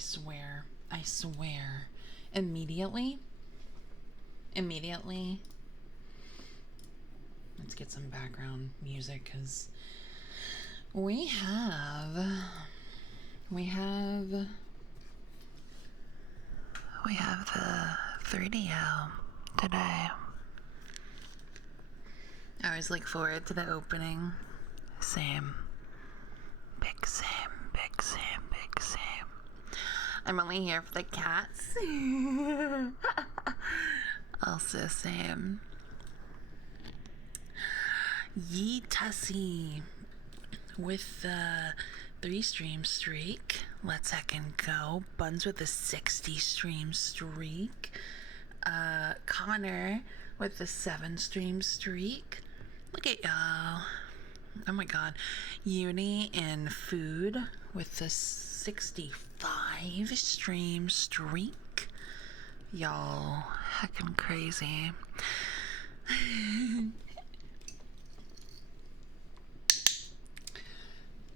swear. I swear. Immediately. Let's get some background music, because we have the 3DO today. I always look forward to the opening. Same. Big same. I'm only here for the cats. Also same. Yee Tussie with the 3 stream streak. Let's heckin' go. Buns with a 60 stream streak. Connor with the 7 stream streak. Look at y'all. Oh my god. Uni and Food with the 65 stream streak. Y'all heckin' crazy.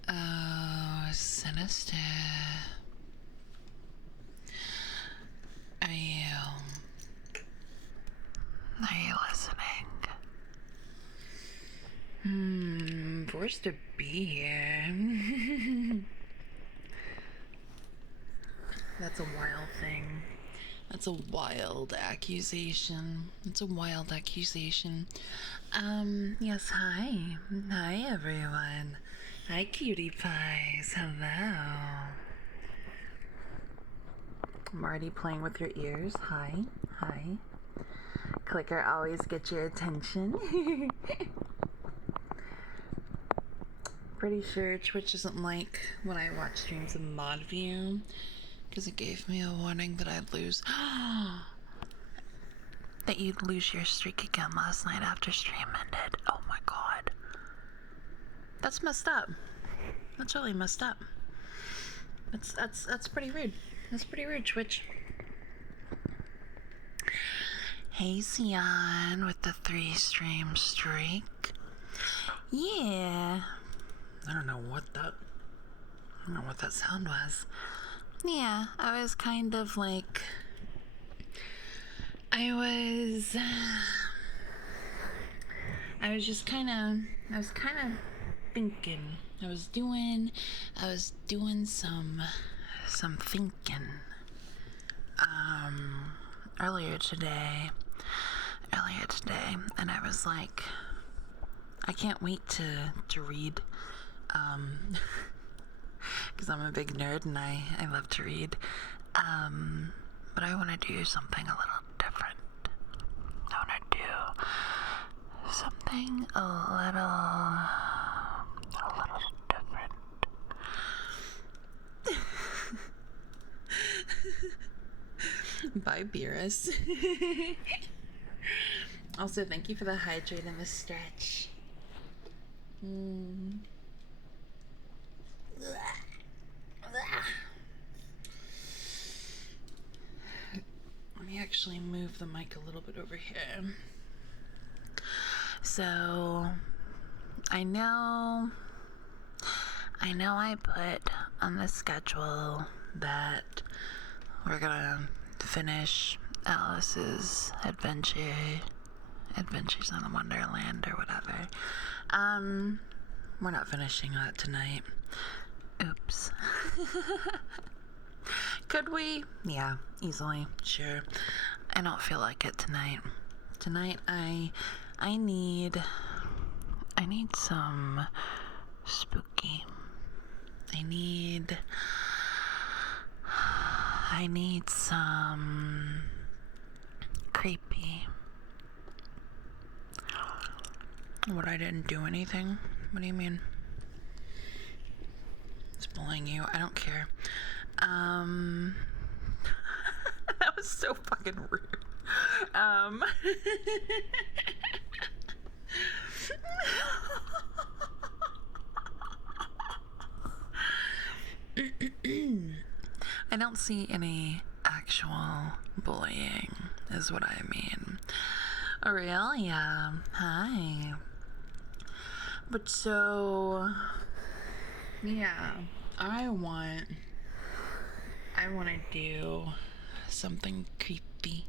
Oh, Sinister. Are you listening? Forced to be here. That's a wild thing. That's a wild accusation. Yes, hi. Hi, everyone. Hi, cutie pies. Hello. I'm already playing with your ears. Hi. Clicker always gets your attention. Pretty sure Twitch doesn't like when I watch streams in mod view, because it gave me a warning that I'd lose. That you'd lose your streak again last night after stream ended. Oh my god. That's messed up. That's really messed up. That's pretty rude. That's pretty rude, Twitch. Hey, Sion with the 3 stream streak. Yeah. I don't know what that sound was. Yeah, I was kind of like, I was just kind of thinking. I was doing some thinking earlier today, and I was like, I can't wait to read, because I'm a big nerd and I love to read, but I want to do something a little different. I want to do something a little different. Bye, Beerus. Also, thank you for the hydrate and the stretch. Let me actually move the mic a little bit over here. So, I know I put on the schedule that we're gonna finish Alice's Adventures in Wonderland or whatever. We're not finishing that tonight. Oops. Could we? Yeah, easily. Sure. I don't feel like it tonight. Tonight I need some spooky. I need some creepy. What, I didn't do anything? What do you mean? It's bullying you. I don't care. That was so fucking rude. I don't see any actual bullying, is what I mean. Aurelia, hi. But so, yeah, I I want to do something creepy,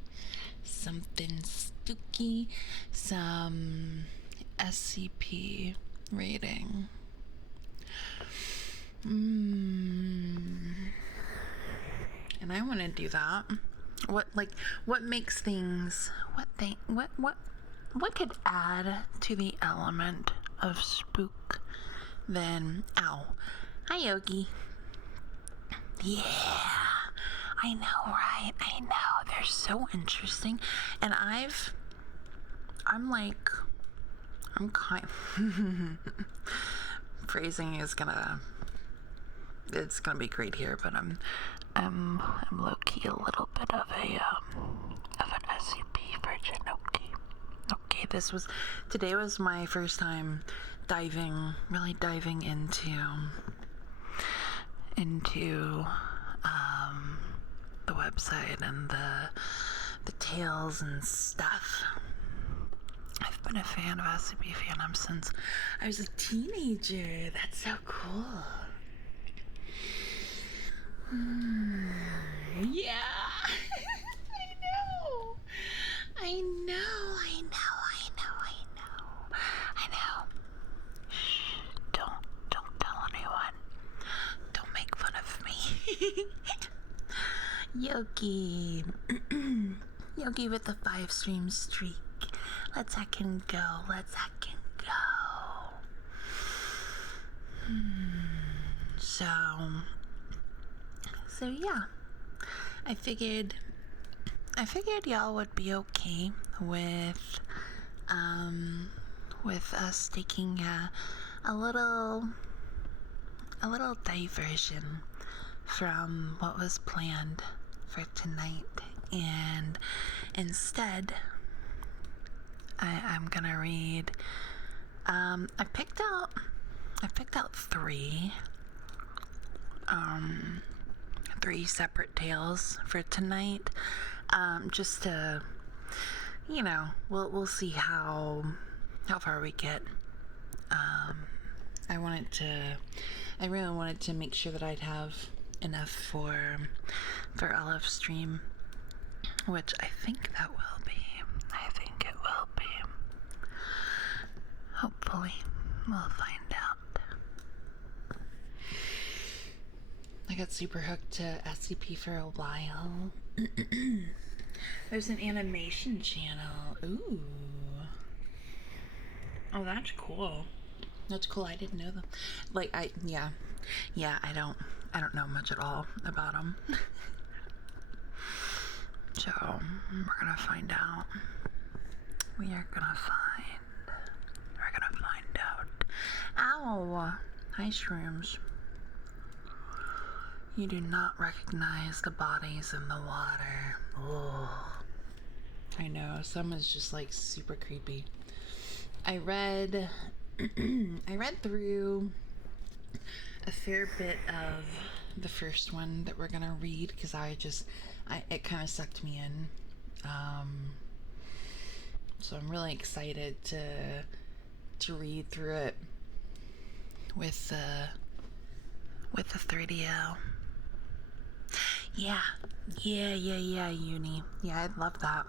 something spooky, some SCP rating. And I want to do that. What makes things, what could add to the element of spook than, ow, hi Yogi. Yeah, I know, right? I know, they're so interesting. And I'm kind phrasing is it's gonna be great here, but I'm low-key a little bit of an SCP virgin. Okay, today was my first time really diving into the website and the tales and stuff. I've been a fan of SCP fandom since I was a teenager. That's so cool. Yeah. I know. Shh, don't tell anyone. Don't make fun of me. Yogi. Yogi with the 5-stream streak. Let's heckin' go. So yeah. I figured y'all would be okay with us taking a little diversion from what was planned for tonight, and instead I'm gonna read I picked out 3 separate tales for tonight, just to, we'll see how far we get. I really wanted to make sure that I'd have enough for Olive's stream, which I think that will be. Hopefully, we'll find out. I got super hooked to SCP for a while. There's an animation channel. Ooh. Oh, that's cool. I didn't know them. I don't know much at all about them. So, we're gonna find out. We're gonna find out. Ow! Hi, shrooms. You do not recognize the bodies in the water. Oh. I know, some is just super creepy. I read through a fair bit of the first one that we're gonna read because it kind of sucked me in. So I'm really excited to read through it with the 3DO. Yeah, Uni. Yeah, I'd love that.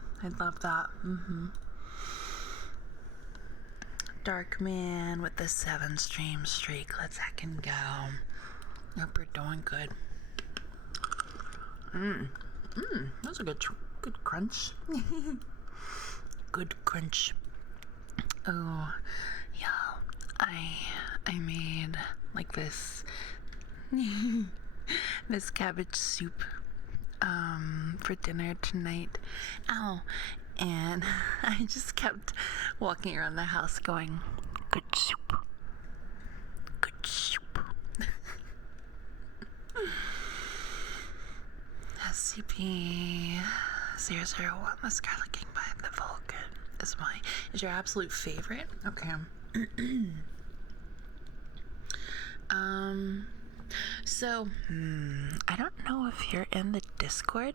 Dark Man with the 7-stream streak. Let's heckin' go. Hope you're doing good. That was a good crunch. Good crunch. Oh, yeah. I made this this cabbage soup for dinner tonight. Ow. And I just kept walking around the house going, good soup. SCP-001, the Scarlet King by the Vulcan is your absolute favorite? Okay. So, I don't know if you're in the Discord,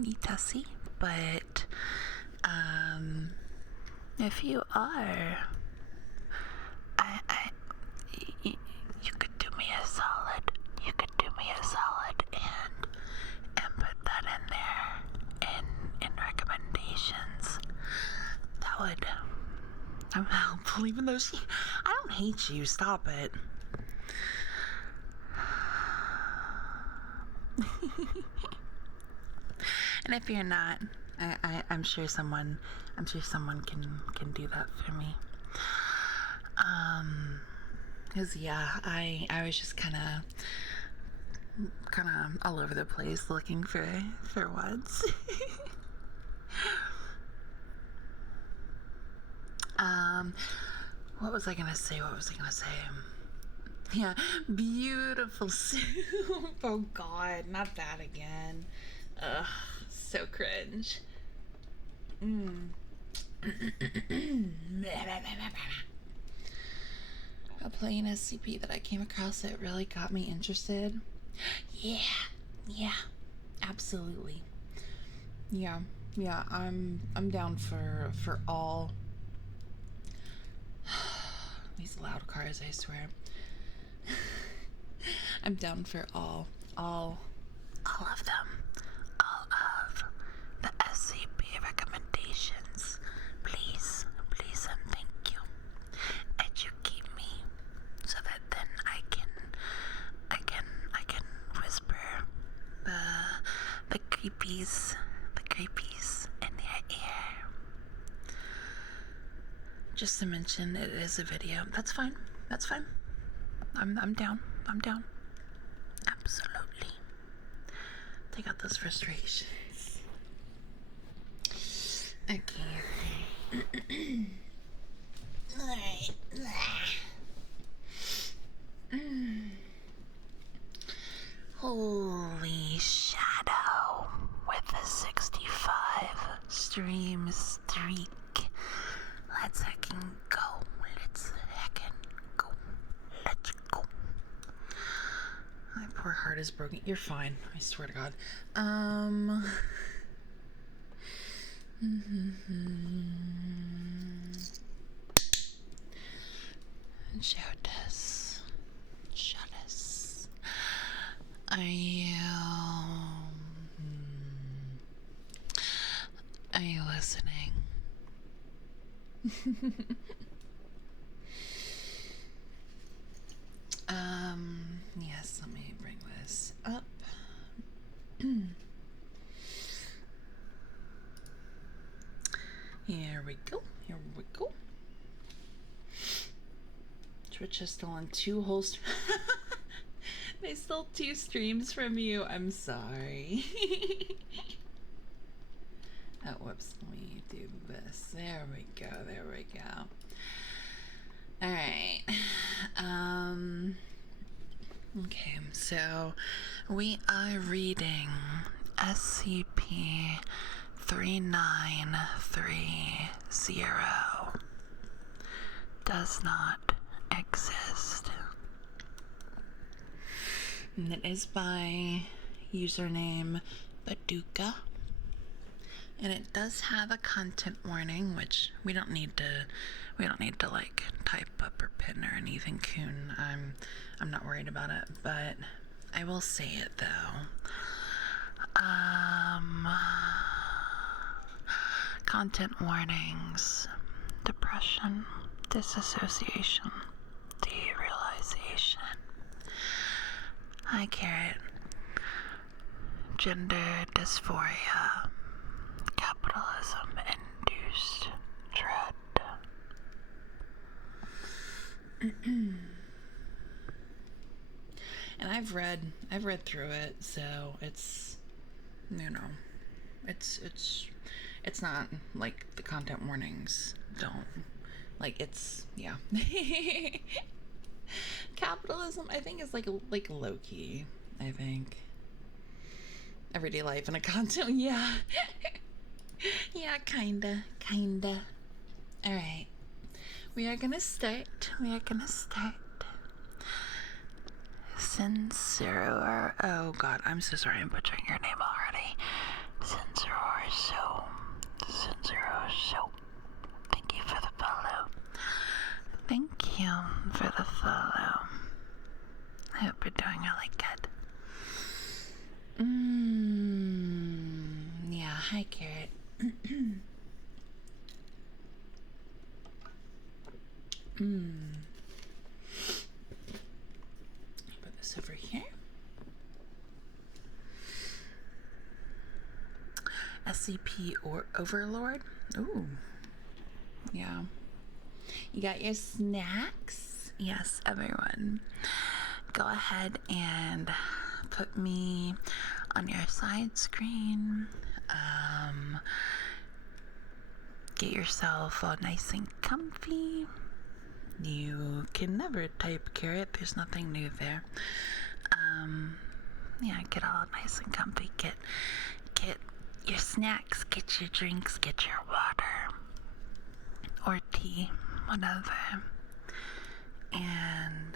Nitasi, but, if you are, you could do me a solid, and beautiful, even though she... I don't hate you. Stop it. And if you're not, I'm sure someone can do that for me. Cause yeah, I was just kind of all over the place looking for words. What was I gonna say? Yeah, beautiful soup. Oh God, not that again. Ugh, so cringe. A playing SCP that I came across that really got me interested. Yeah, absolutely. Yeah, I'm down for all these loud cars, I swear. I'm down for all of them. All of the SCP recommendations. Please and thank you. Educate me so that then I can whisper the creepies in their ear. Just to mention, it is a video. That's fine. I'm down. Absolutely. Take out those frustrations. Okay. Alright. Holy shadow with a 65 stream streak. Let's heckin' go. Let's go. My poor heart is broken. You're fine. I swear to God. Shout us. Are you listening? Yes, let me bring this up. Here we go. Twitch is still on 2 whole They stole 2 streams from you. I'm sorry. Oh, whoops. Let me do this. There we go. Alright. Okay, so we are reading SCP-3930 Does Not Exist. And it is by username badooga. And it does have a content warning, which we don't need to like type up or pin or anything, coon. I'm not worried about it, but I will say it though. Content warnings: depression, disassociation, derealization. Hi, Carrot. Gender dysphoria, capitalism-induced dread. And I've read through it, so it's, it's not like the content warnings don't, like, it's, yeah. Capitalism, I think, is like low key. I think everyday life and a content, yeah. Yeah, kinda. All right, we are gonna start. Sincero. Oh God, I'm so sorry. I'm butchering your name already. Sincero. Thank you for the follow. I hope you're doing really good. Yeah, hi, Carrot. Put this over here. SCP or Overlord. Ooh. Yeah. You got your snacks? Yes, everyone. Go ahead and put me on your side screen. Get yourself all nice and comfy. You can never type carrot. There's nothing new there. Yeah, get all nice and comfy. Get your snacks, get your drinks, get your water or tea, whatever. And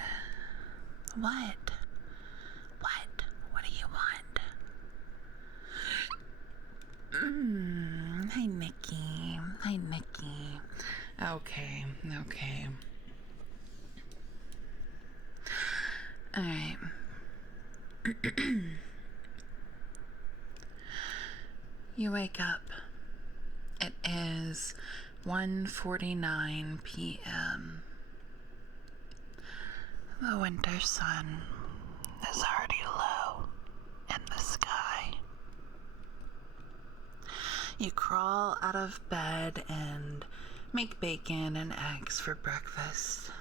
what do you want? Hi Nikki. Okay. All right. You wake up. It is 1:49 p.m. The winter sun is already low in the sky. You crawl out of bed and make bacon and eggs for breakfast.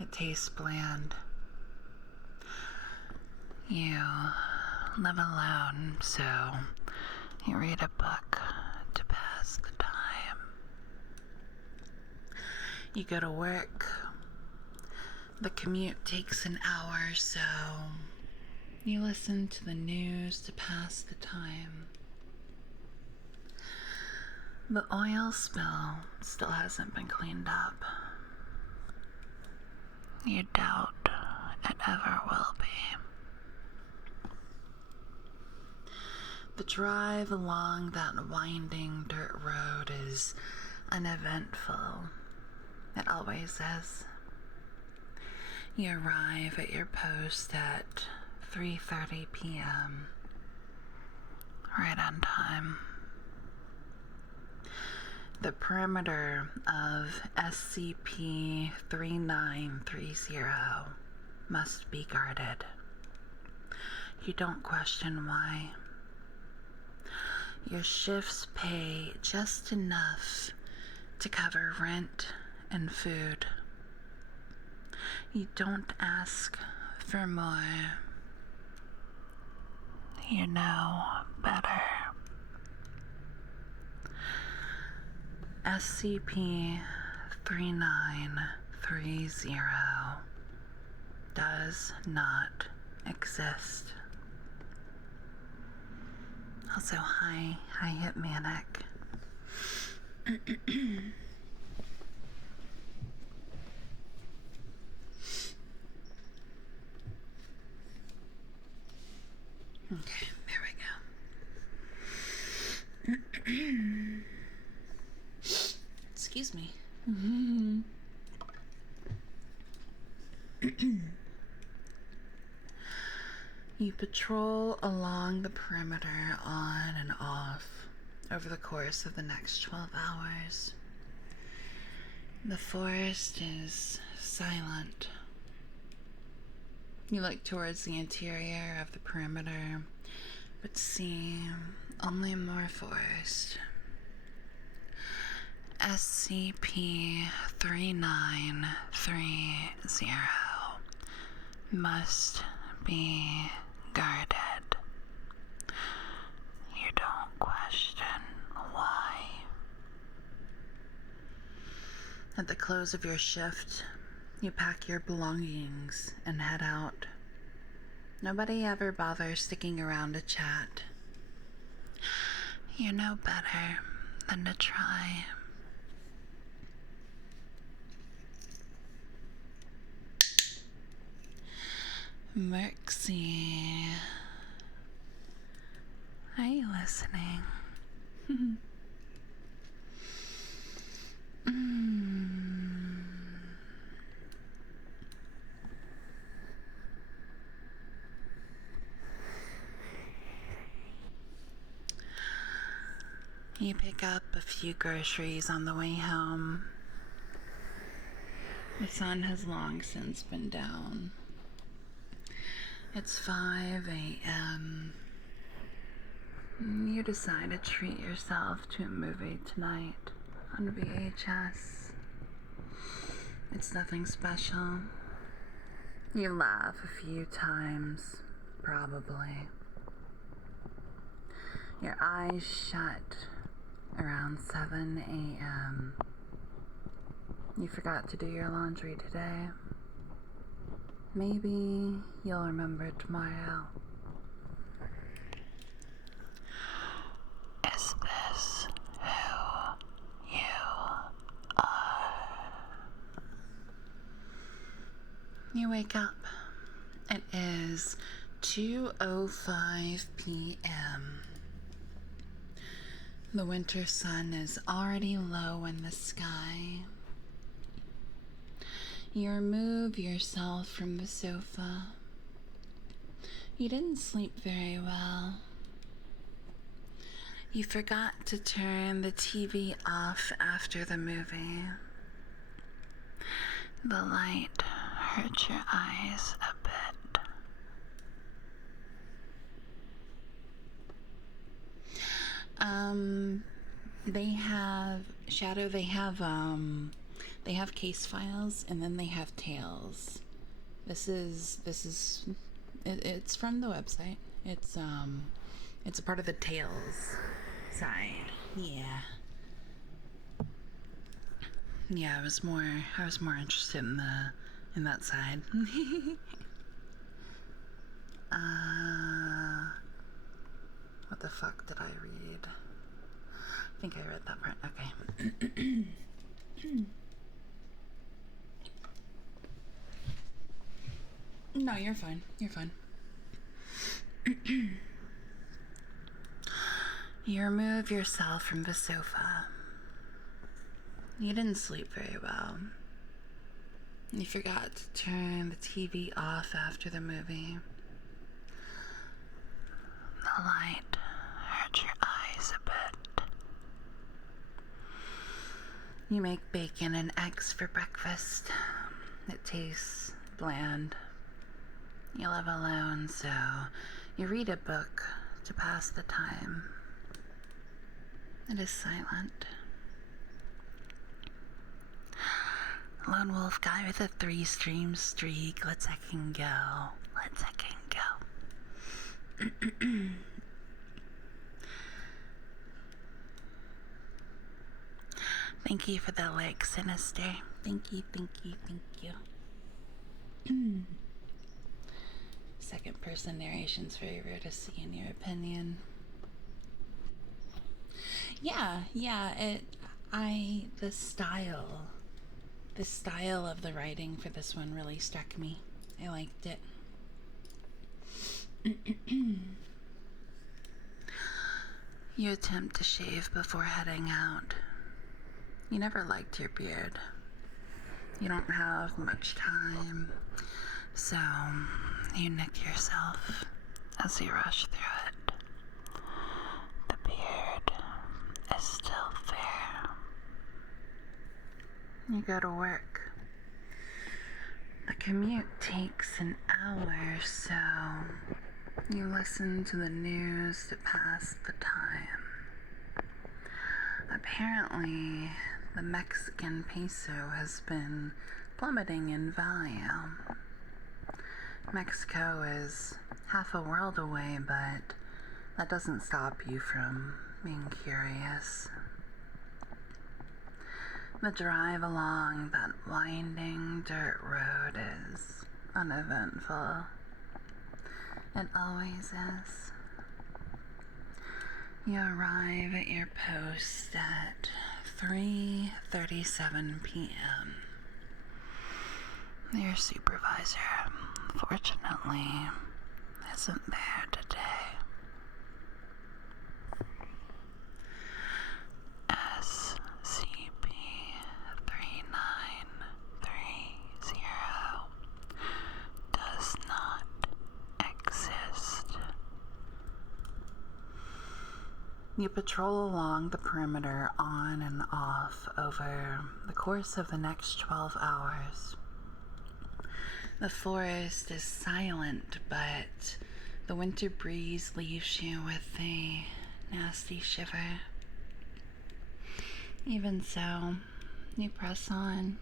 It tastes bland. You live alone, so you read a book to pass the time. You go to work. The commute takes an hour, so you listen to the news to pass the time. The oil spill still hasn't been cleaned up. You doubt it ever will be. The drive along that winding dirt road is uneventful. It always is. You arrive at your post at 3:30 p.m. right on time. The perimeter of SCP-3930 must be guarded. You don't question why. Your shifts pay just enough to cover rent and food. You don't ask for more. You know better. SCP-3930 does not exist. Also, hi Hitmanic. Okay, there we go. Excuse me. You patrol along the perimeter on and off over the course of the next 12 hours. The forest is silent. You look towards the interior of the perimeter, but see only more forest. SCP-3930 must be guarded. You don't question why. At the close of your shift, you pack your belongings and head out. Nobody ever bothers sticking around to chat. You know better than to try. Merxie. Are you listening? You pick up a few groceries on the way home. The sun has long since been down. It's 5 a.m. You decide to treat yourself to a movie tonight on VHS. It's nothing special. You laugh a few times, probably. Your eyes shut around 7 a.m. You forgot to do your laundry today. Maybe you'll remember tomorrow. Is this who you are? You wake up. It is 2:05 p.m. The winter sun is already low in the sky. You remove yourself from the sofa. You didn't sleep very well. You forgot to turn the TV off after the movie. The light hurt your eyes a bit. They have case files, and then they have tales. It's from the website. It's a part of the tales side. Yeah. Yeah, I was more interested in that side. What the fuck did I read? I think I read that part. Okay. No, you're fine. You're fine. You remove yourself from the sofa. You didn't sleep very well. You forgot to turn the TV off after the movie. The light hurt your eyes a bit. You make bacon and eggs for breakfast. It tastes bland. You live alone, so you read a book to pass the time. It is silent. Lone wolf guy with a 3-stream streak. Let's heckin' go. Let's heckin' go. Thank you for the like, Sinister. Thank you, thank you, thank you. Second person narration's very rare to see in your opinion. Yeah, the style of the writing for this one really struck me. I liked it. You attempt to shave before heading out. You never liked your beard. You don't have much time, so you nick yourself as you rush through it. The beard is still fair. You go to work. The commute takes an hour, so you listen to the news to pass the time. Apparently, the Mexican peso has been plummeting in value. Mexico is half a world away, but that doesn't stop you from being curious. The drive along that winding dirt road is uneventful. It always is. You arrive at your post at 3:37 p.m. Your supervisor, fortunately, isn't there today. SCP-3930 does not exist. You patrol along the perimeter on and off over the course of the next 12 hours. The forest is silent, but the winter breeze leaves you with a nasty shiver. Even so, you press on.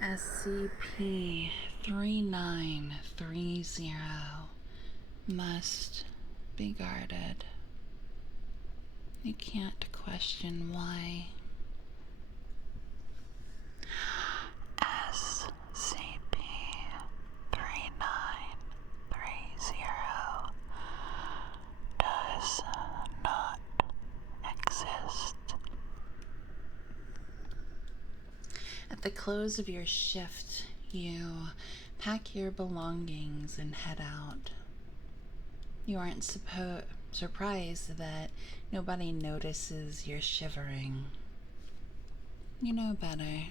SCP-3930 must be guarded. You can't question why. SCP-3930 does not exist. At the close of your shift, you pack your belongings and head out. You aren't surprised that nobody notices you're shivering. You know better.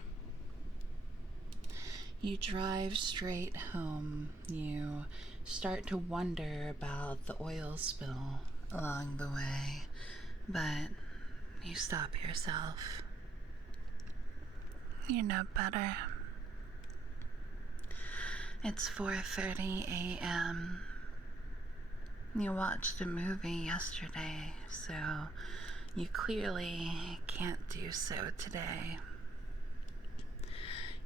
You drive straight home. You start to wonder about the oil spill along the way, but you stop yourself. You know better. It's 4:30 a.m. You watched a movie yesterday, so you clearly can't do so today.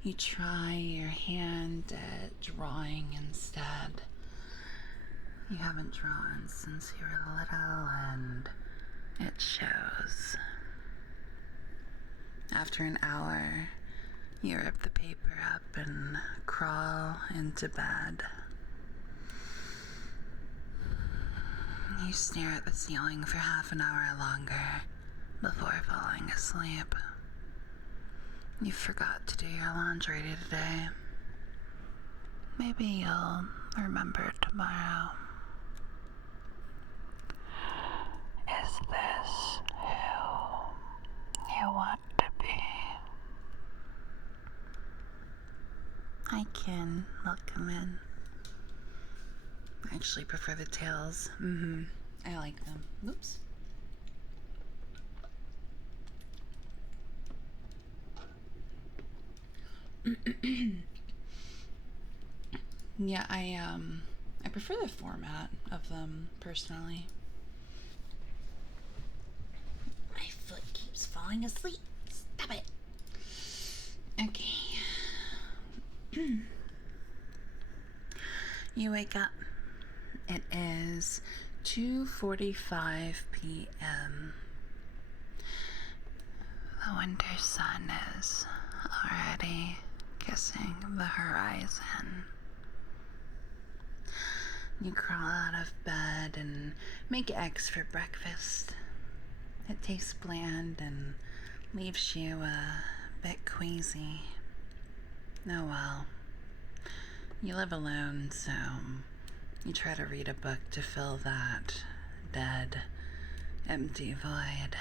You try your hand at drawing instead. You haven't drawn since you were little, and it shows. After an hour, you rip the paper up and crawl into bed. You stare at the ceiling for half an hour longer before falling asleep. You forgot to do your laundry today. Maybe you'll remember tomorrow. Is this who you want to be? I can look them in. I actually prefer the tails. I like them. Oops. Yeah, I prefer the format of them personally. My foot keeps falling asleep. Stop it. Okay. You wake up. It is 2:45 p.m. The winter sun is already kissing the horizon. You crawl out of bed and make eggs for breakfast. It tastes bland and leaves you a bit queasy. Oh well. You live alone, so you try to read a book to fill that dead, empty void.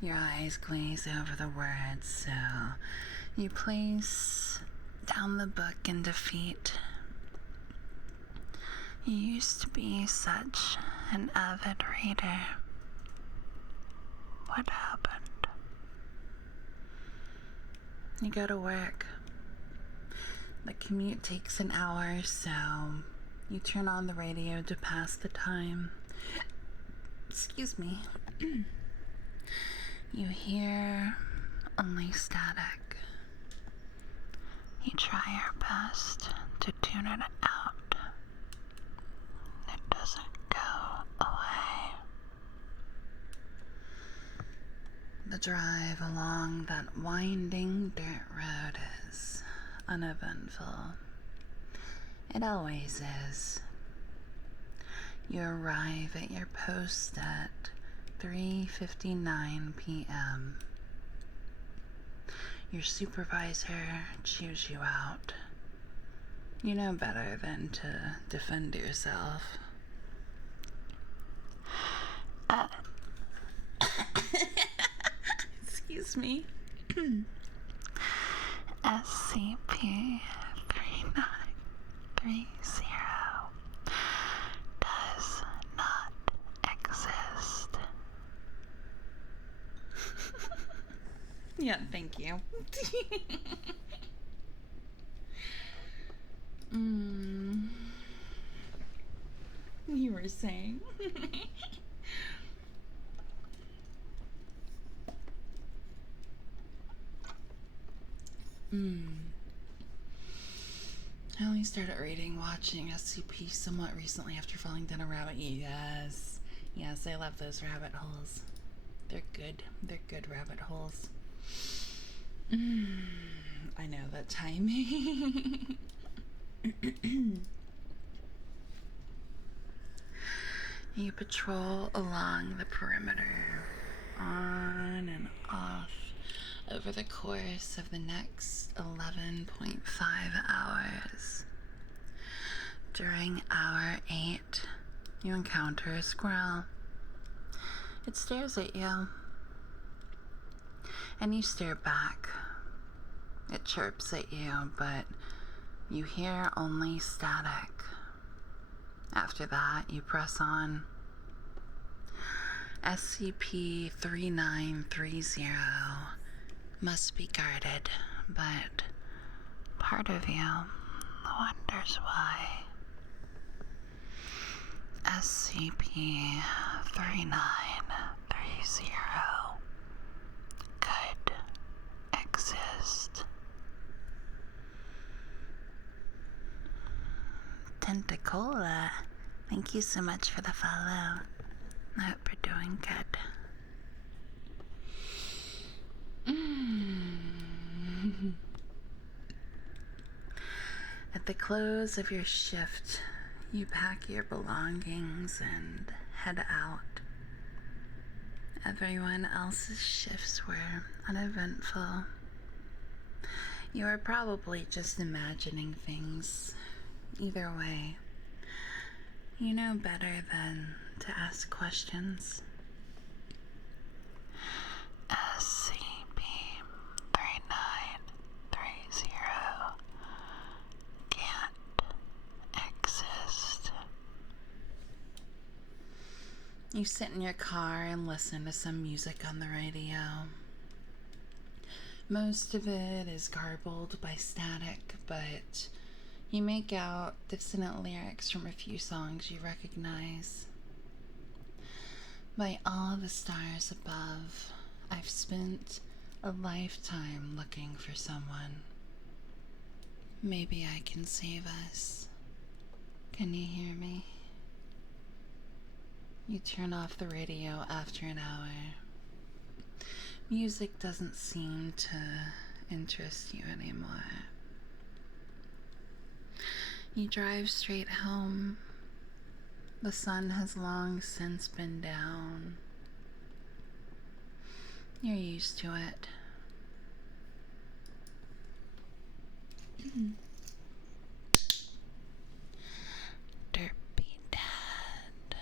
Your eyes glaze over the words, so you place down the book in defeat. You used to be such an avid reader. What happened? You go to work. The commute takes an hour, so you turn on the radio to pass the time. Excuse me. You hear only static. You try your best to tune it out. It doesn't go away. The drive along that winding dirt road is uneventful. It always is. You arrive at your post at 3:59 p.m. Your supervisor chews you out. You know better than to defend yourself. Excuse me. SCP-3930 does not Yeah, thank you. You were saying. I only started watching SCP somewhat recently after falling down a rabbit. Yes. Yes, I love those rabbit holes. They're good. They're good rabbit holes. I know that timing. You patrol along the perimeter, on and off, over the course of the next 11.5 hours. During hour 8, you encounter a squirrel. It stares at you, and you stare back. It chirps at you, but you hear only static. After that, you press on. SCP-3930 must be guarded, but part of you wonders why. SCP-3930 could exist. Tentacola, thank you so much for the follow. I hope you're doing good. At the close of your shift, you pack your belongings and head out. Everyone else's shifts were uneventful. You are probably just imagining things. Either way, you know better than to ask questions. SCP-3930 can't exist. You sit in your car and listen to some music on the radio. Most of it is garbled by static, but you make out dissonant lyrics from a few songs you recognize. By all the stars above, I've spent a lifetime looking for someone. Maybe I can save us. Can you hear me? You turn off the radio after an hour. Music doesn't seem to interest you anymore. You drive straight home. The sun has long since been down. You're used to it. Derpy Dad.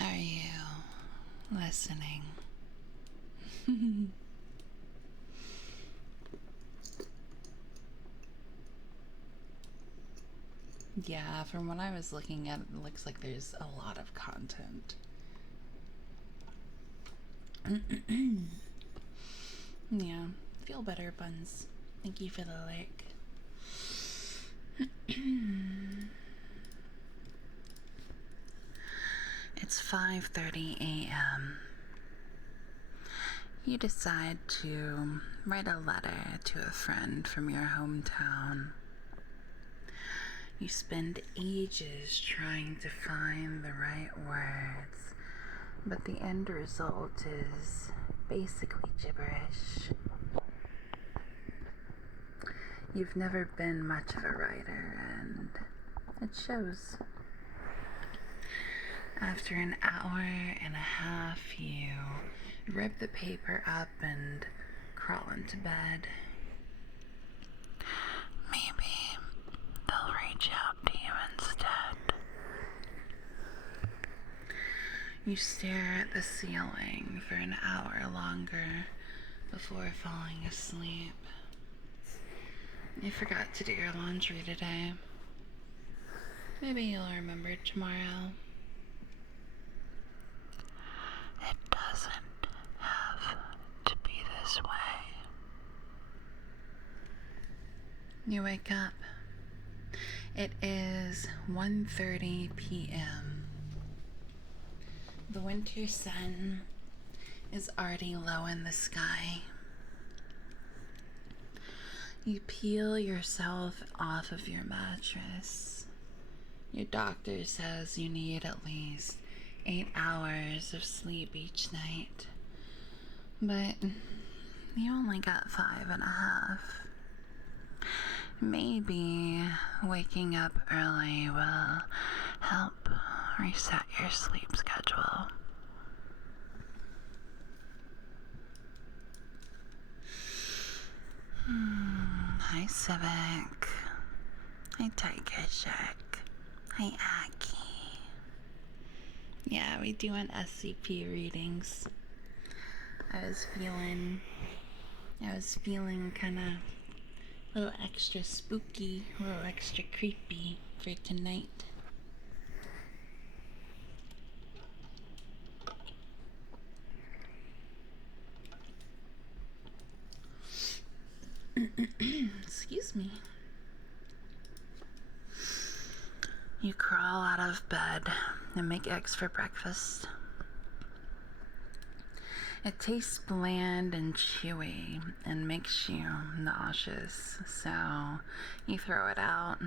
Are you listening? Yeah, from what I was looking at, it looks like there's a lot of content. Yeah, feel better, Buns. Thank you for the like. It's 5:30 a.m. You decide to write a letter to a friend from your hometown. You spend ages trying to find the right words, but the end result is basically gibberish. You've never been much of a writer, and it shows. After an hour and a half, you rip the paper up and crawl into bed. Maybe they'll reach out to you instead. You stare at the ceiling for an hour longer before falling asleep. You forgot to do your laundry today. Maybe you'll remember tomorrow. It doesn't have to You wake up. It is 1:30 p.m. The winter sun is already low in the sky. You peel yourself off of your mattress. Your doctor says you need at least 8 hours of sleep each night, but you only got 5.5. Maybe waking up early will help reset your sleep schedule. Hi, Civic. Hi, Tiger Shark. Hi, Aki. Yeah, we doing SCP readings. I was feeling kind of a little extra spooky, a little extra creepy for tonight. Excuse me. You crawl out of bed and make eggs for breakfast. It tastes bland and chewy and makes you nauseous, so you throw it out.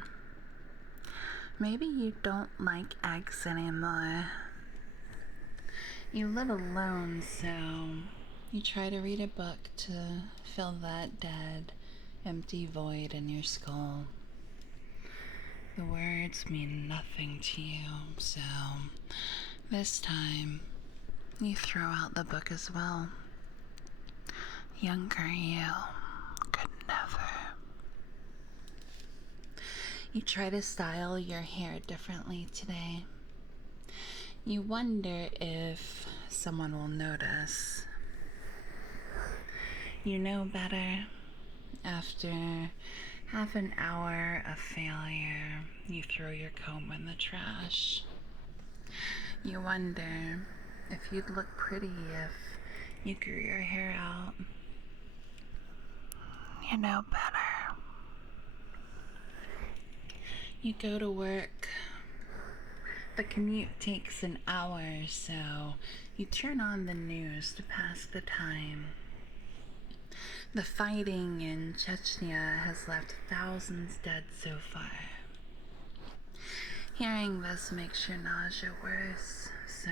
Maybe you don't like eggs anymore. You live alone, so you try to read a book to fill that dead, empty void in your skull. The words mean nothing to you, so this time you throw out the book as well. Younger you could never. You try to style your hair differently today. You wonder if someone will notice. You know better. After half an hour of failure, you throw your comb in the trash. You wonder if you'd look pretty if you grew your hair out. You know better. You go to work. The commute takes an hour, so you turn on the news to pass the time. The fighting in Chechnya has left thousands dead so far. Hearing this makes your nausea worse, so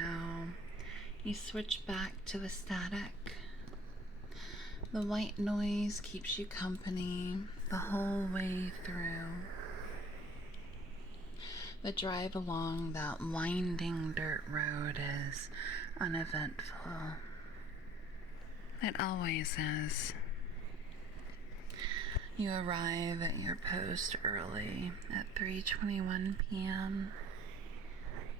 you switch back to the static. The white noise keeps you company the whole way through. The drive along that winding dirt road is uneventful. It always is. You arrive at your post early at 3:21 p.m.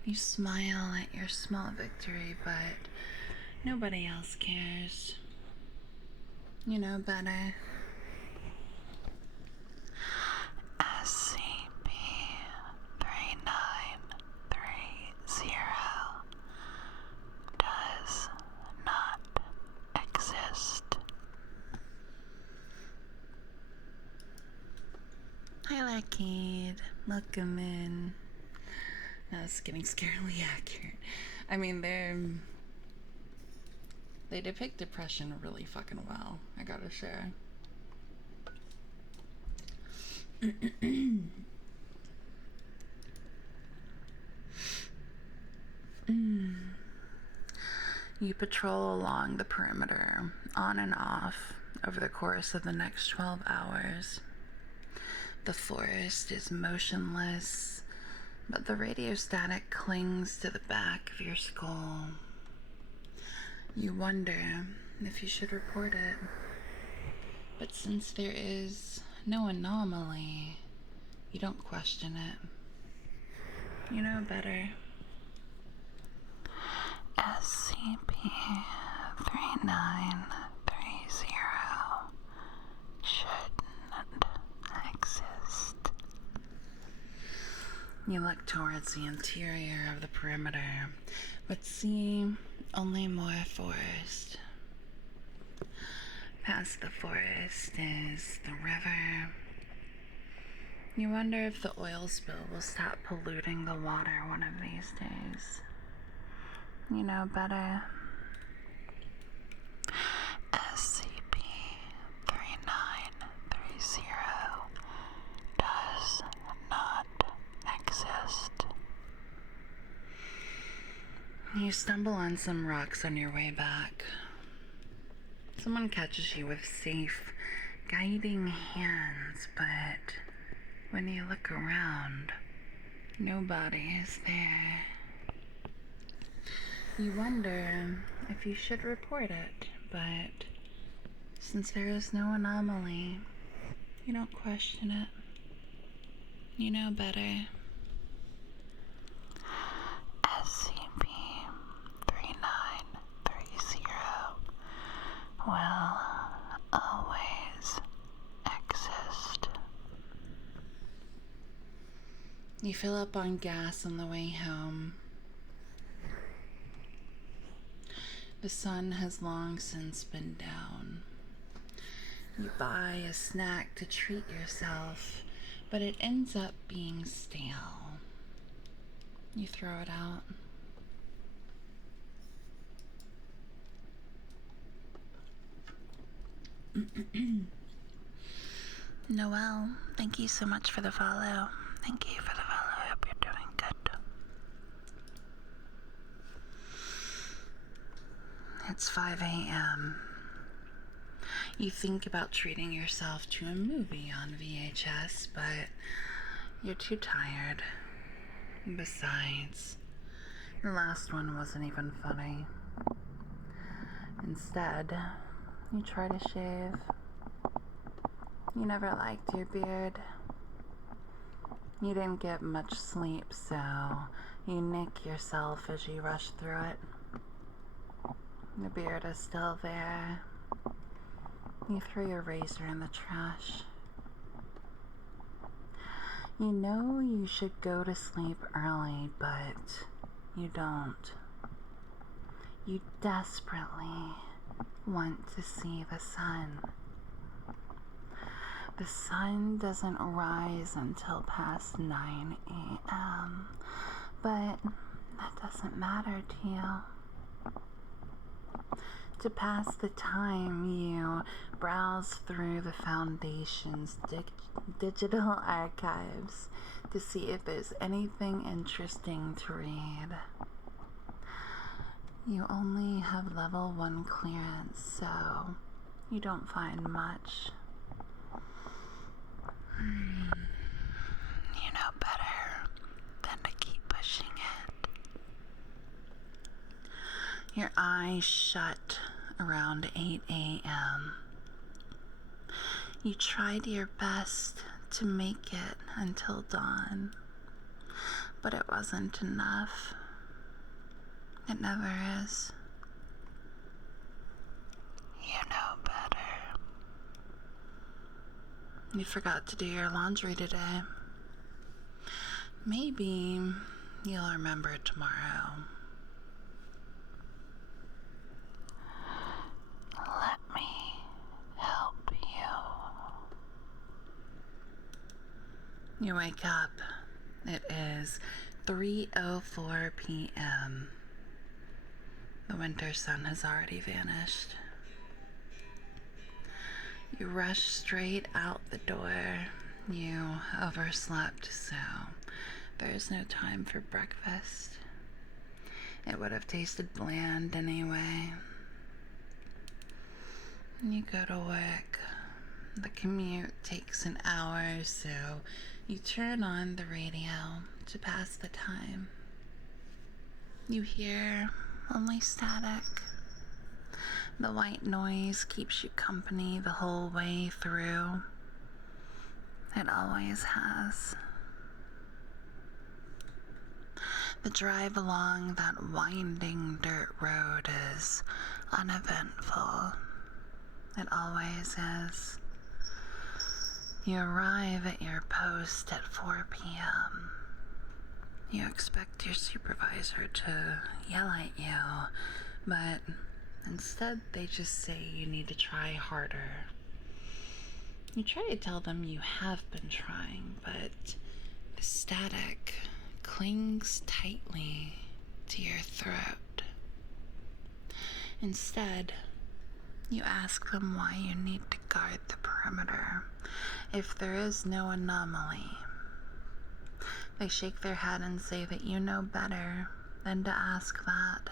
You smile at your small victory, but nobody else cares. You know better. SCP-3930 does not exist. Hi, Arcade. Welcome in. That's getting scarily accurate. I mean, they depict depression really fucking well, I gotta share. You patrol along the perimeter, on and off, over the course of the next 12 hours. The forest is motionless, but the radio static clings to the back of your skull. You wonder if you should report it, but since there is no anomaly, you don't question it. You know better. SCP-3930 shouldn't exist. You look towards the interior of the perimeter, but see only more forest. Past the forest is the river, You wonder if the oil spill will stop polluting the water one of these days. You know better. SCP-3930 does not exist. You stumble on some rocks on your way back. Someone catches you with safe, guiding hands, but when you look around, nobody is there. You wonder if you should report it, but since there is no anomaly, you don't question it. You know better. SCP-3930 will always exist. You fill up on gas on the way home. The sun has long since been down. You buy a snack to treat yourself, but it ends up being stale. You throw it out. Noelle, thank you so much for the follow. Thank you for the follow. I hope you're doing good. It's 5 a.m. You think about treating yourself to a movie on VHS, but you're too tired. Besides, the last one wasn't even funny. Instead, you try to shave. You never liked your beard. You didn't get much sleep, so you nick yourself as you rush through it. The beard is still there. You throw your razor in the trash. You know you should go to sleep early, but you don't. You desperately want to see the sun. The sun doesn't rise until past 9 a.m., but that doesn't matter to you. To pass the time, you browse through the Foundation's digital archives to see if there's anything interesting to read. You only have level 1 clearance, so you don't find much. You know better than to keep pushing it. Your eyes shut around 8 a.m. You tried your best to make it until dawn, but it wasn't enough. It never is. You know better. You forgot to do your laundry today. Maybe you'll remember tomorrow. Let me help you. You wake up. It is 3:04 p.m. The winter sun has already vanished. You rush straight out the door. You overslept, so there's no time for breakfast. It would have tasted bland anyway. You go to work. The commute takes an hour, so you turn on the radio to pass the time. You hear only static. The white noise keeps you company the whole way through. It always has. The drive along that winding dirt road is uneventful. It always is. You arrive at your post at 4 p.m. You expect your supervisor to yell at you, but instead they just say you need to try harder. You try to tell them you have been trying, but the static clings tightly to your throat. Instead, you ask them why you need to guard the perimeter if there is no anomaly. They shake their head and say that you know better than to ask that.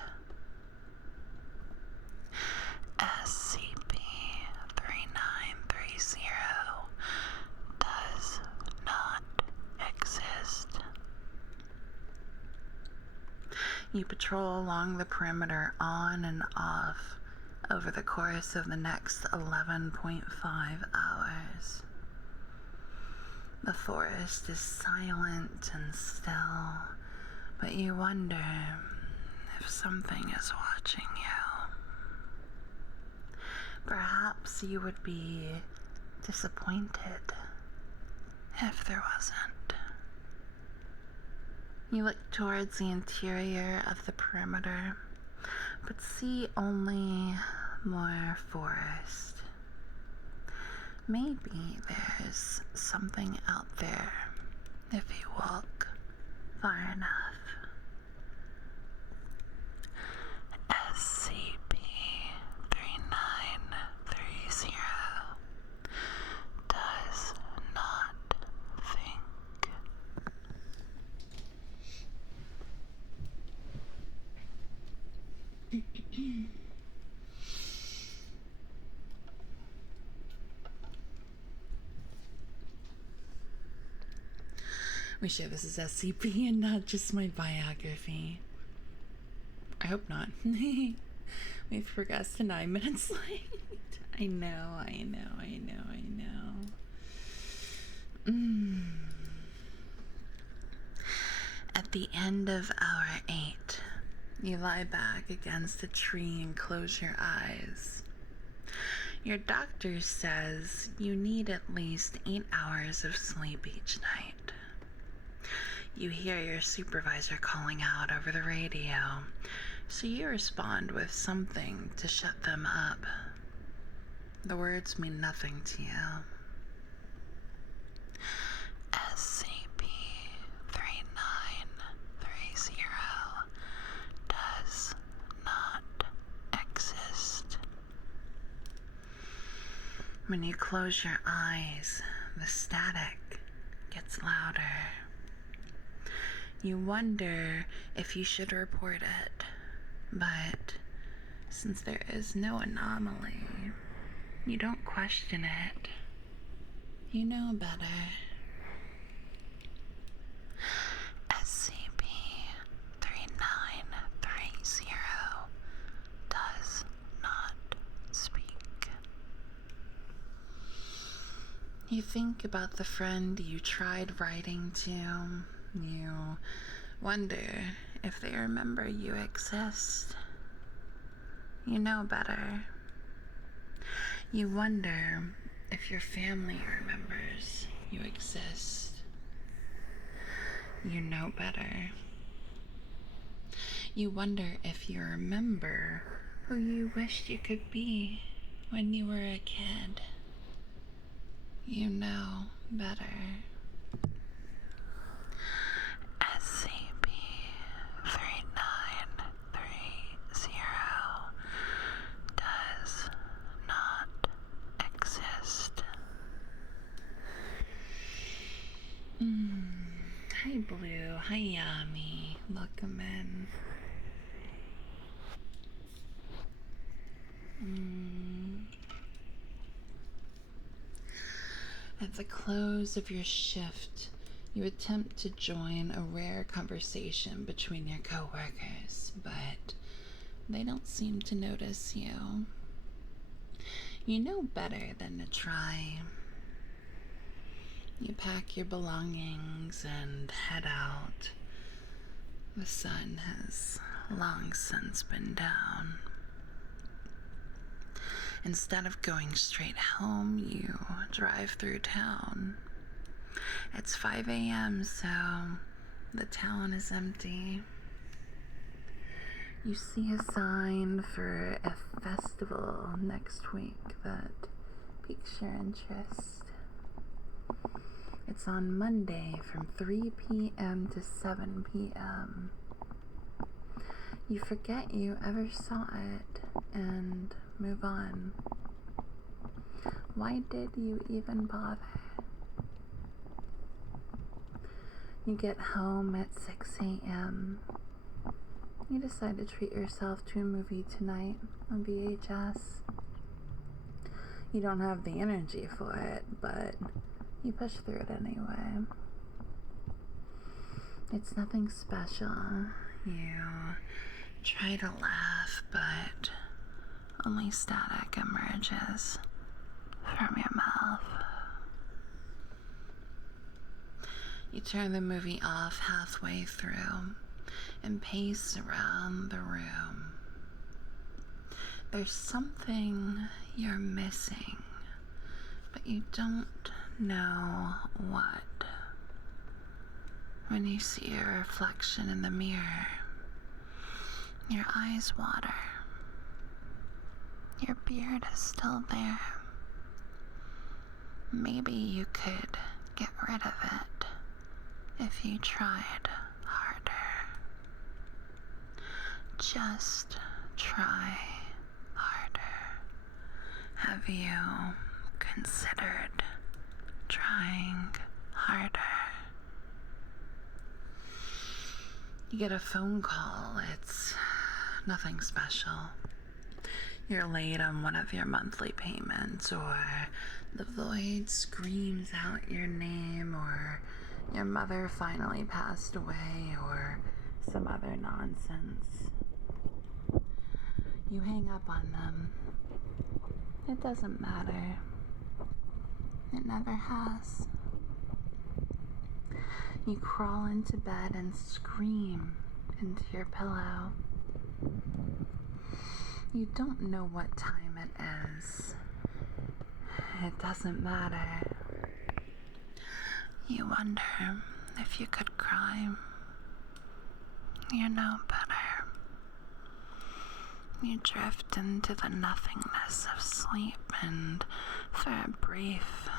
SCP-3930 does not exist. You patrol along the perimeter on and off over the course of the next 11.5 hours. The forest is silent and still, but you wonder if something is watching you. Perhaps you would be disappointed if there wasn't. You look towards the interior of the perimeter, but see only more forest. Maybe there's something out there if you walk far enough. SCP-3930 does not think. We share this is SCP and not just my biography. I hope not. We've progressed to 9 minutes late. I know. At the end of hour 8, you lie back against a tree and close your eyes. Your doctor says you need at least 8 hours of sleep each night. You hear your supervisor calling out over the radio, so you respond with something to shut them up. The words mean nothing to you. SCP-3930 does not exist. When you close your eyes, the static gets louder. You wonder if you should report it, but since there is no anomaly, you don't question it. You know better. SCP-3930 does not speak. You think about the friend you tried writing to. You wonder if they remember you exist. You know better. You wonder if your family remembers you exist. You know better. You wonder if you remember who you wished you could be when you were a kid. You know better. SCP-3930 does not exist. Hi Blue, hi Yami, welcome in. At the close of your shift, you attempt to join a rare conversation between your coworkers, but they don't seem to notice you. You know better than to try. You pack your belongings and head out. The sun has long since been down. Instead of going straight home, you drive through town. It's 5 a.m., so the town is empty. You see a sign for a festival next week that piques your interest. It's on Monday from 3 p.m. to 7 p.m. You forget you ever saw it and move on. Why did you even bother? You get home at 6 a.m. You decide to treat yourself to a movie tonight on VHS. You don't have the energy for it, but you push through it anyway. It's nothing special. You try to laugh, but only static emerges from your mouth. You turn the movie off halfway through and pace around the room. There's something you're missing, but you don't know what. When you see your reflection in the mirror, your eyes water. Your beard is still there. Maybe you could get rid of it if you tried harder. Just try harder. Have you considered trying harder? You get a phone call. It's nothing special. You're late on one of your monthly payments, or the void screams out your name, or your mother finally passed away, or some other nonsense. You hang up on them. It doesn't matter. It never has. You crawl into bed and scream into your pillow. You don't know what time it is. It doesn't matter. You wonder if you could cry. You know better. You drift into the nothingness of sleep, and for a brief,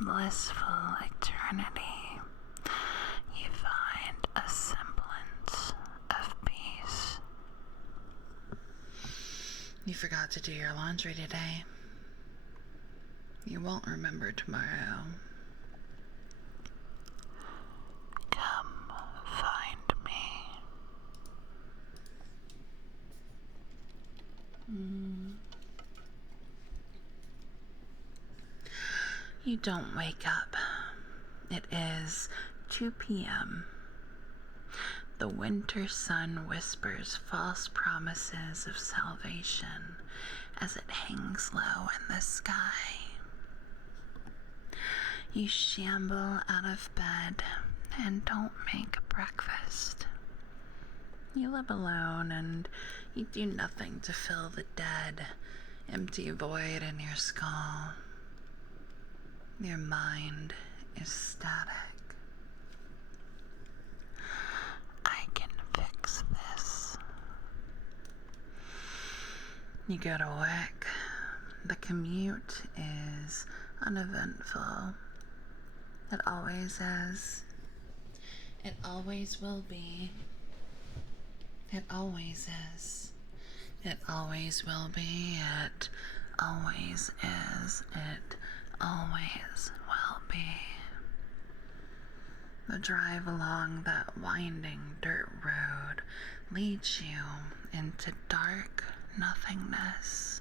blissful eternity, you find a semblance of peace. You forgot to do your laundry today. You won't remember tomorrow. Come find me. You don't wake up. It is 2 p.m. The winter sun whispers false promises of salvation as it hangs low in the sky. You shamble out of bed and don't make breakfast. You live alone and you do nothing to fill the dead, empty void in your skull. Your mind is static. I can fix this. You go to work. The commute is uneventful. It always is. It always will be. It always is. It always will be. It always is. It always will be. The drive along that winding dirt road leads you into dark nothingness.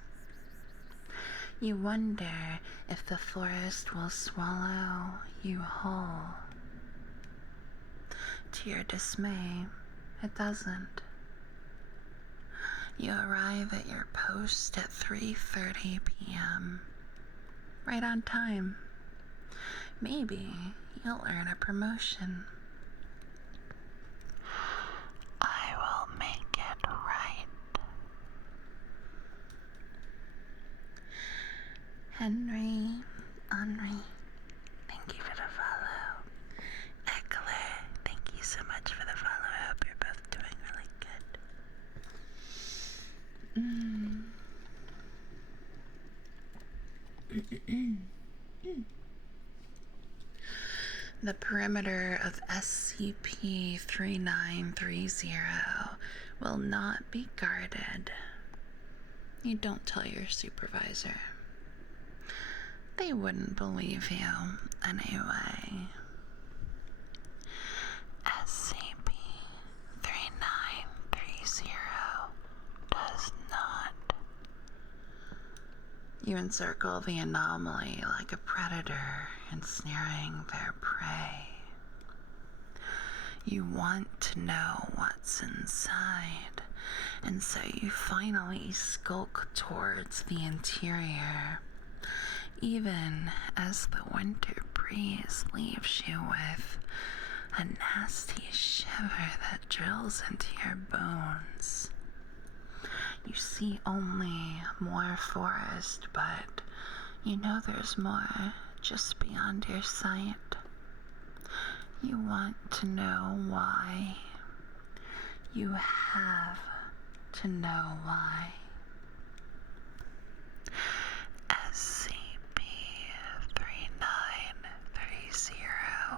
You wonder if the forest will swallow you whole. To your dismay, it doesn't. You arrive at your post at 3:30 p.m. Right on time. Maybe you'll earn a promotion. I will make it right. Henry, thank you for the follow. Eckler, thank you so much for the follow. I hope you're both doing really good. The perimeter of SCP-3930 will not be guarded. You don't tell your supervisor. They wouldn't believe you anyway. SCP-3930 does not. You encircle the anomaly like a predator ensnaring their prey. You want to know what's inside, and so you finally skulk towards the interior, even as the winter breeze leaves you with a nasty shiver that drills into your bones. You see only more forest, but you know there's more just beyond your sight. You want to know why. You have to know why. SCP-3930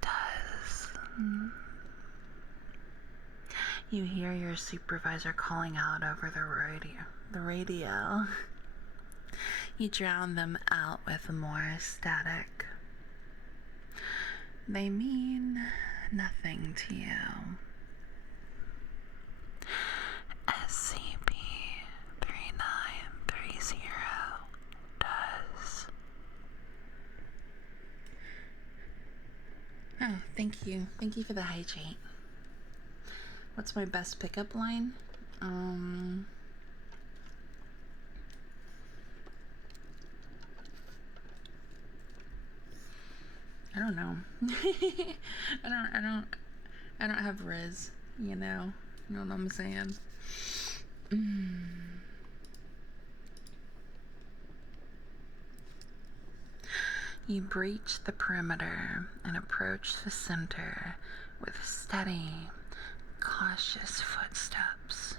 does. You hear your supervisor calling out over the radio. You drown them out with more static. They mean nothing to you. SCP-3930 does. Oh, thank you. Thank you for the hydrate. What's my best pickup line? I don't know. I don't have Riz, you know what I'm saying? You breach the perimeter and approach the center with steady, cautious footsteps.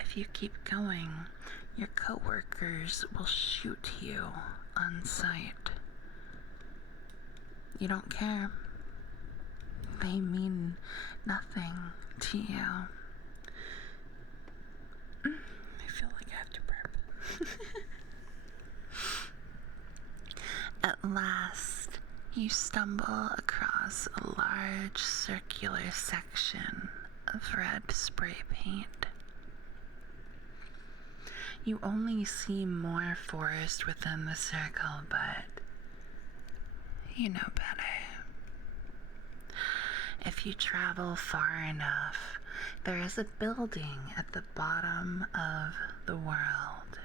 If you keep going, your coworkers will shoot you on sight. You don't care. They mean nothing to you. I feel like I have to burp. At last, you stumble across a large circular section of red spray paint. You only see more forest within the circle, but you know better. If you travel far enough, there is a building at the bottom of the world.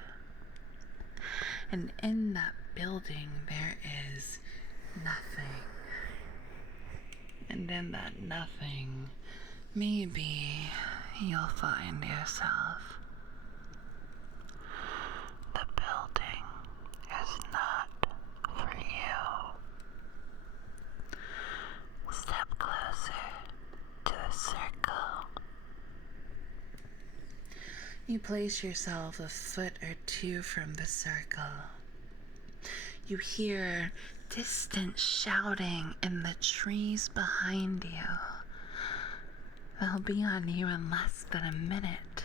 And in that building there is nothing. And in that nothing, maybe you'll find yourself. The building is not for you. Step closer to the circle. You place yourself a foot or two from the circle. You hear distant shouting in the trees behind you. They'll be on you in less than a minute.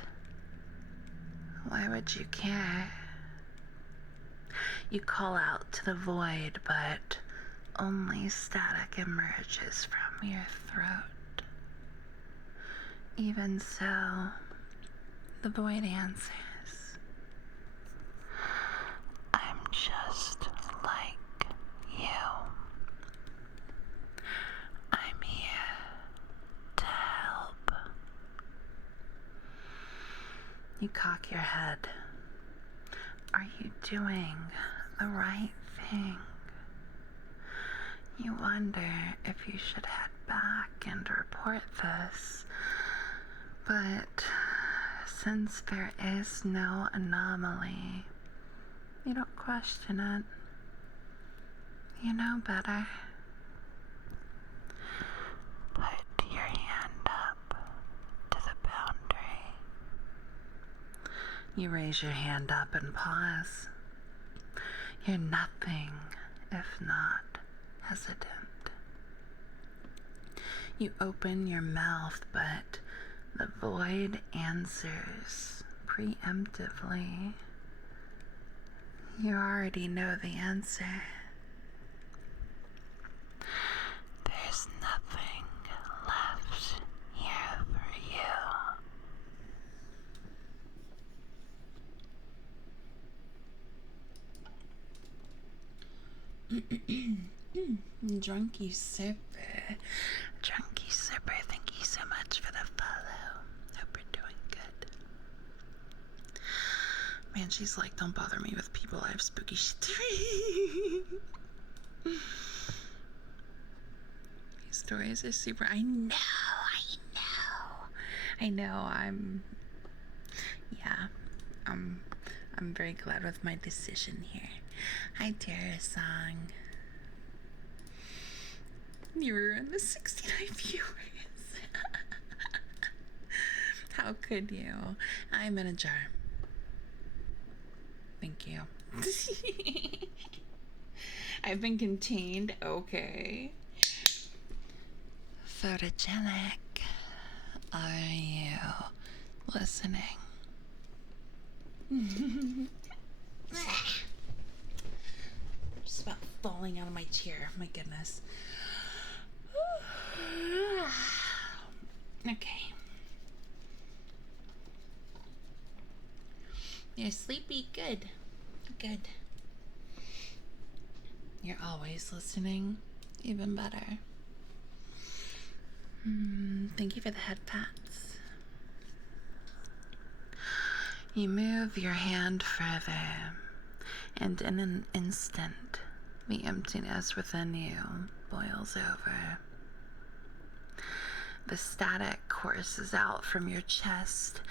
Why would you care? You call out to the void, but only static emerges from your throat. Even so, the void answers. I'm just like you. I'm here to help. You cock your head. Are you doing the right thing? You wonder if you should head back and report this, but since there is no anomaly, you don't question it. You know better. Put your hand up to the boundary. You raise your hand up and pause. You're nothing if not hesitant. You open your mouth, but the void answers preemptively. You already know the answer. There's nothing left here for you. Drunky Sipper. Drunky Sipper, thank you so much for the follow. Hope you're doing good. Man, she's like, don't bother me with people. I have spooky shit to read. These stories are super. I know. I'm very glad with my decision here. Hi, Tara Song. You ruined the 69 viewers. How could you? I'm in a jar. Thank you. I've been contained. Okay. Photogenic. Are you listening? Just about falling out of my chair. My goodness. Okay. You're sleepy? Good. Good. You're always listening? Even better. Thank you for the head pats. You move your hand further, and in an instant, the emptiness within you boils over. The static courses out from your chest.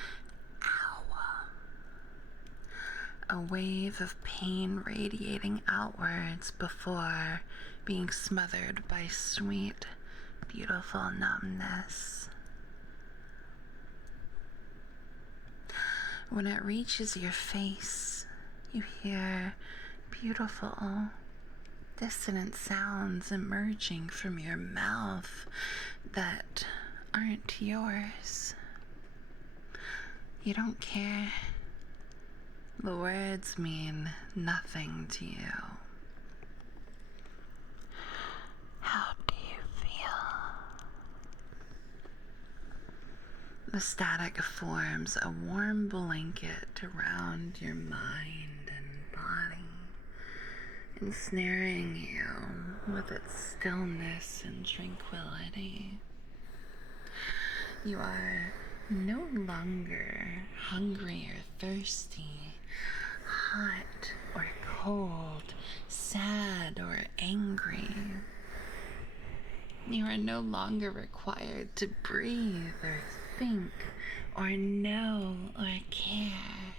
Ow. A wave of pain radiating outwards before being smothered by sweet, beautiful numbness. When it reaches your face, you hear beautiful, dissonant sounds emerging from your mouth that aren't yours. You don't care. The words mean nothing to you. How do you feel? The static forms a warm blanket around your mind and body, ensnaring you with its stillness and tranquility. You are no longer hungry or thirsty, hot or cold, sad or angry. You are no longer required to breathe or think or know or care.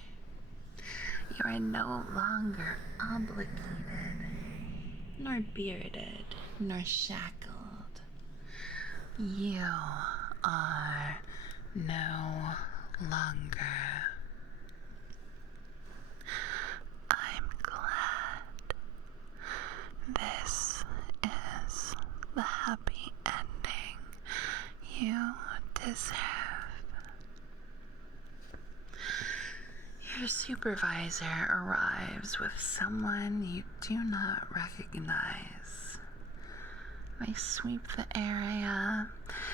You are no longer obligated, nor bearded, nor shackled. You are no longer. I'm glad. This is the happy ending you deserve. Your supervisor arrives with someone you do not recognize. They sweep the area,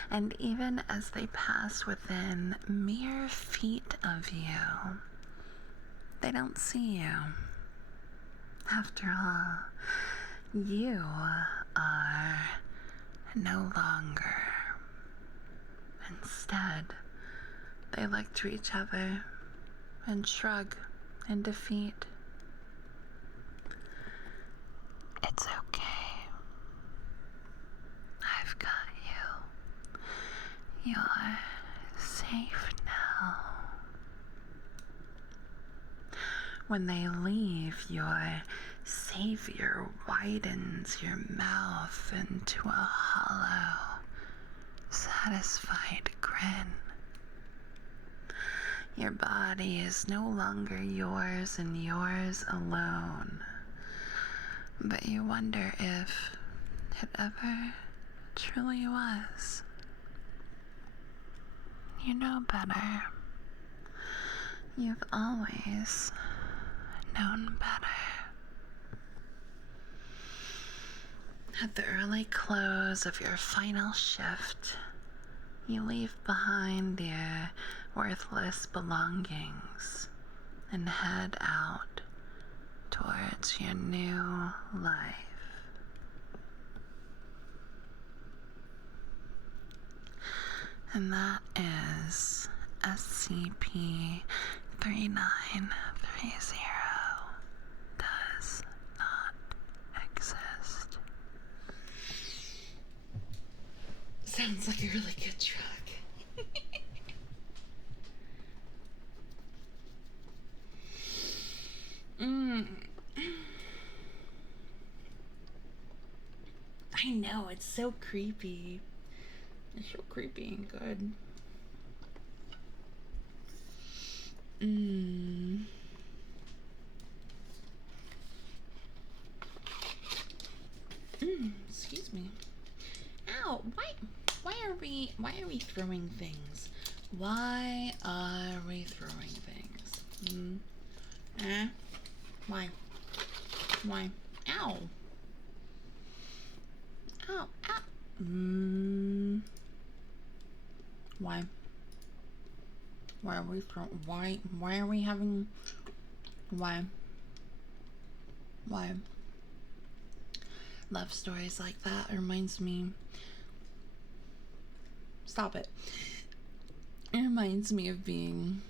and even as they pass within mere feet of you, they don't see you. After all, you are no longer. Instead, they look to each other and shrug in defeat. It's okay. I've got you. You're safe now. When they leave, your savior widens your mouth into a hollow, satisfied grin. Your body is no longer yours and yours alone, but you wonder if it ever truly was. You know better. You've always known better. At the early close of your final shift, you leave behind your worthless belongings and head out towards your new life. And that is SCP-3930 Does Not Exist. Sounds like a really good truck. I know, it's so creepy. It's so creepy and good. Excuse me. Ow, why are we throwing things? Why are we throwing things? Why? Why? Ow. Ow, ow. Why? Why are we throwing? Why are we having? Why? Love stories like that reminds me. Stop it. It reminds me of being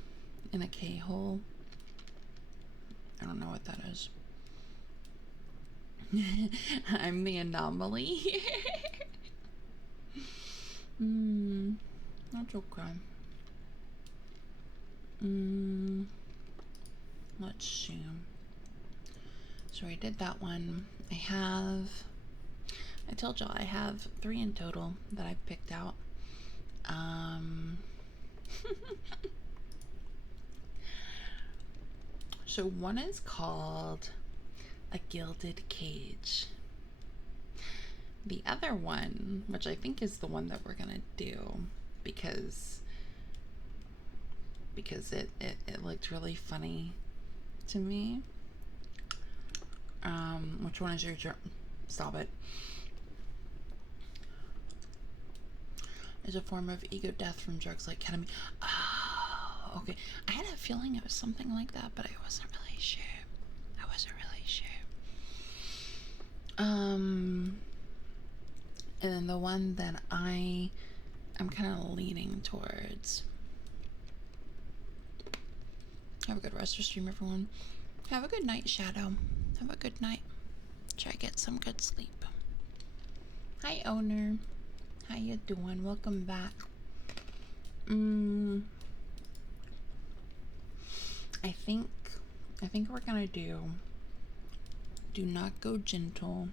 in a K-hole. I don't know what that is. I'm the anomaly. That's okay. Let's see. So I did that one. I told y'all I have 3 in total that I picked out. So one is called A Gilded Cage. The other one, which I think is the one that we're gonna do because it looked really funny to me. Which one is your stop it. Is a form of ego death from drugs like ketamine. Oh, okay. I had a feeling it was something like that, but I wasn't really sure. And then the one that I'm kind of leaning towards. Have a good rest of stream, everyone. Have a good night, Shadow. Have a good night. Try to get some good sleep. Hi, owner. How you doing? Welcome back. I think we're gonna do not go gentle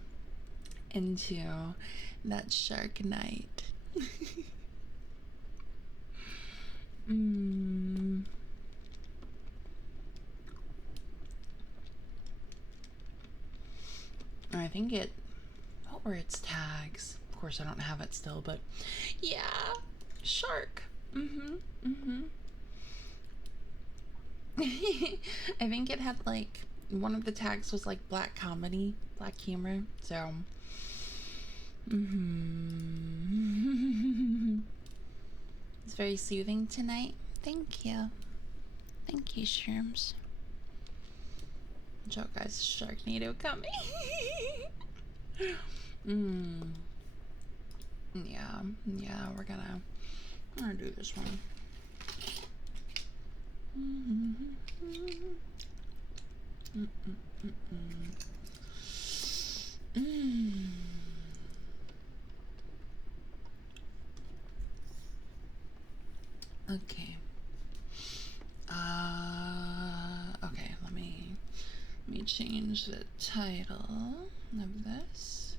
into that shark night. I think what were its tags? Of course I don't have it still, but yeah, shark. I think it had like one of the tags was like black comedy, black humor. So it's very soothing tonight. Thank you, shrooms. Joe, guys, Sharknado coming. Yeah, we're gonna do this one. Okay. Okay, let me change the title of this.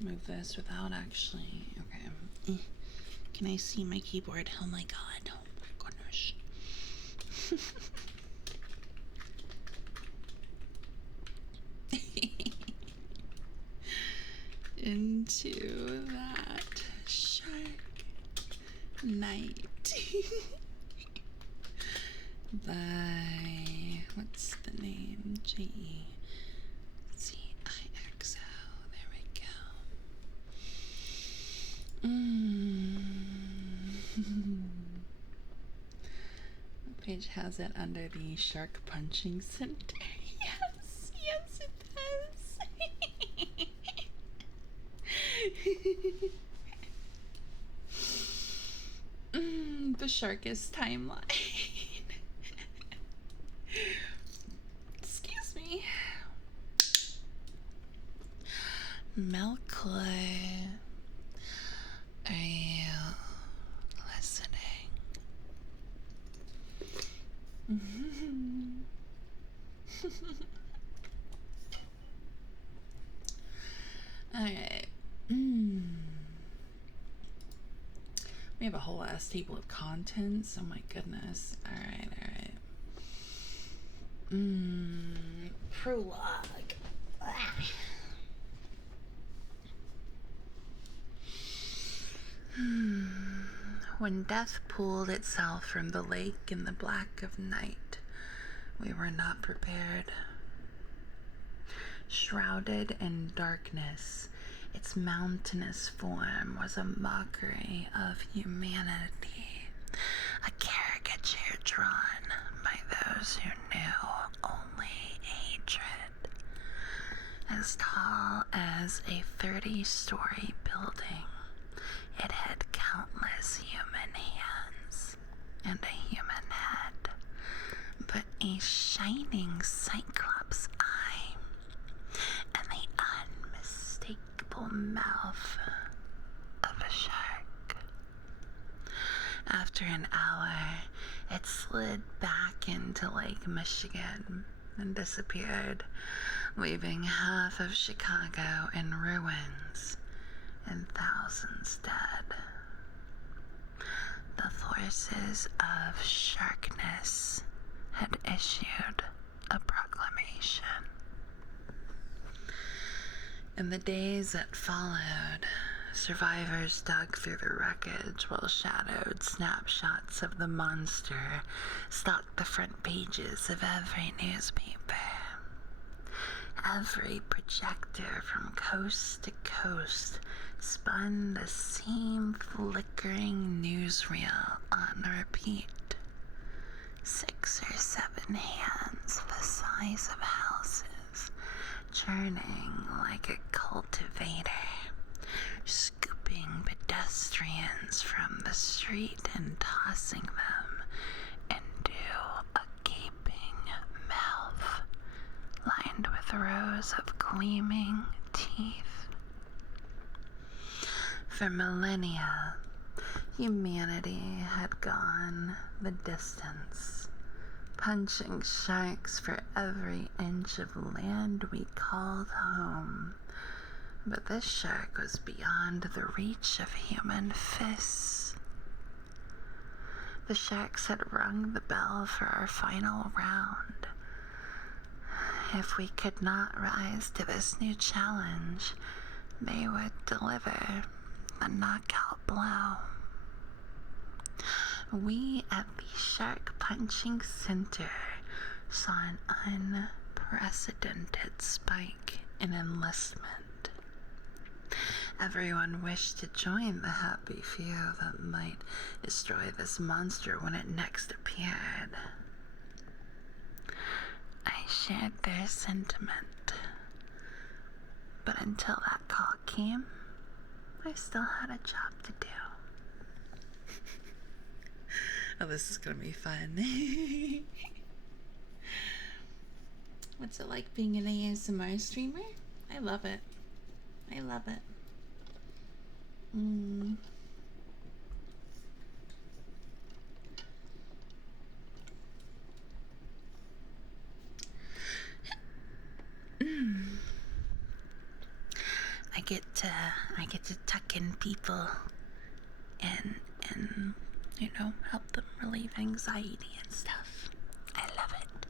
Move this without actually. Okay. Can I see my keyboard? Oh my god. Oh my goodness. into that shark night by, what's the name? Jezixo. There we go. What page has it under the shark punching center? Yes, yes it does. The Sharkist timeline. Excuse me. Melclay, are you listening? Alright. We have a whole ass table of contents. Oh my goodness. Alright. Prologue. When death pulled itself from the lake in the black of night, we were not prepared. Shrouded in darkness, its mountainous form was a mockery of humanity, a caricature drawn by those who knew only hatred. As tall as a 30-story building, it had countless human hands and a human head, but a shining cyclops eye and the unmistakable mouth of a shark. After an hour, it slid back into Lake Michigan and disappeared, leaving half of Chicago in ruins and thousands dead. The forces of Sharkness had issued a proclamation. In the days that followed, survivors dug through the wreckage while shadowed snapshots of the monster stalked the front pages of every newspaper. Every projector from coast to coast spun the same flickering newsreel on repeat. 6 or 7 hands the size of houses, churning like a cultivator, scooping pedestrians from the street and tossing them into a gaping mouth lined with rows of gleaming teeth. For millennia, humanity had gone the distance, punching sharks for every inch of land we called home. But this shark was beyond the reach of human fists. The sharks had rung the bell for our final round. If we could not rise to this new challenge, they would deliver the knockout blow. We at the Shark Punching Center saw an unprecedented spike in enlistment. Everyone wished to join the happy few that might destroy this monster when it next appeared. I shared their sentiment, but until that call came, I still had a job to do. Oh, this is gonna be fun. What's it like being an ASMR streamer? I love it. I love it. I get to tuck in people and you know, help them relieve anxiety and stuff. I love it.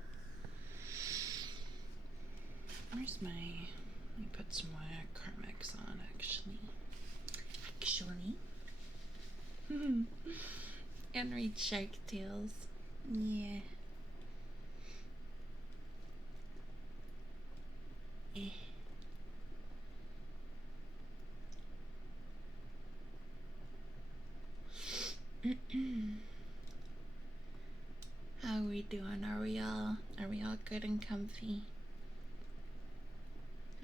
Where's my Let me put some more Carmex on, actually. And read Shark Tales. Yeah. How are we doing? Are we all good and comfy?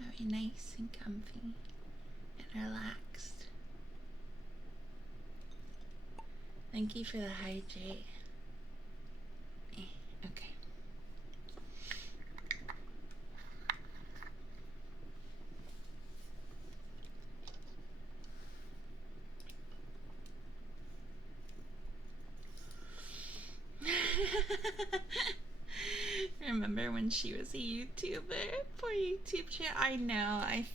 Are we nice and comfy and relaxed? Thank you for the hydrate. Okay. Remember when she was a YouTuber? Poor YouTube channel. I know. I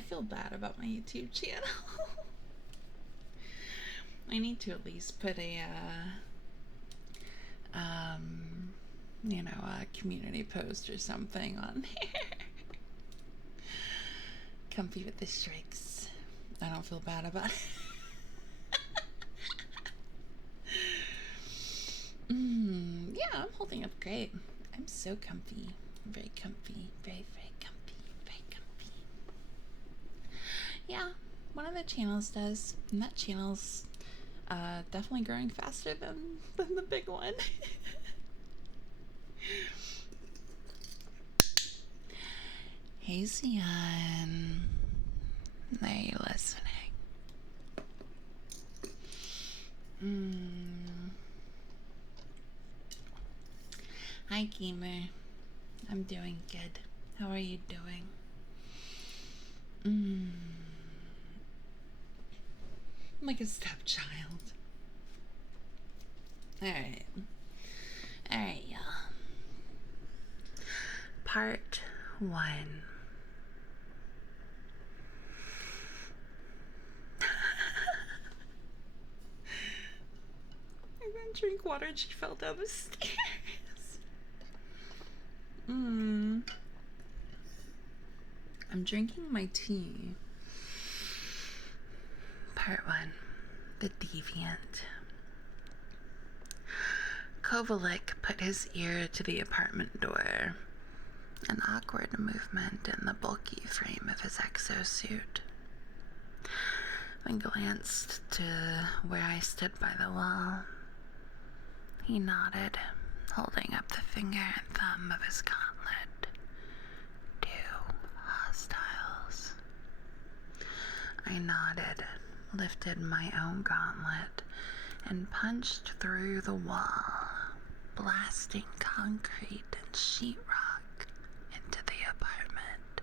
feel bad about my YouTube channel. I need to at least put a you know, a community post or something on there. Comfy with the strikes. I don't feel bad about it. Yeah, I'm holding up great. I'm so comfy. I'm very comfy. Very, very comfy. Very comfy. Yeah, one of the channels does. And that channel's definitely growing faster than the big one. Hey, Zion. Are you listening? Hi, Gamer. I'm doing good. How are you doing? I'm like a stepchild. Alright. Alright, y'all. Part 1. I didn't drink water and she fell down the stairs. I'm drinking my tea. Part 1. The Deviant. Kovalik put his ear to the apartment door, an awkward movement in the bulky frame of his exosuit. I glanced to where I stood by the wall. He nodded, holding up the finger and thumb of his gauntlet. 2 hostiles. I nodded, lifted my own gauntlet, and punched through the wall, blasting concrete and sheetrock into the apartment.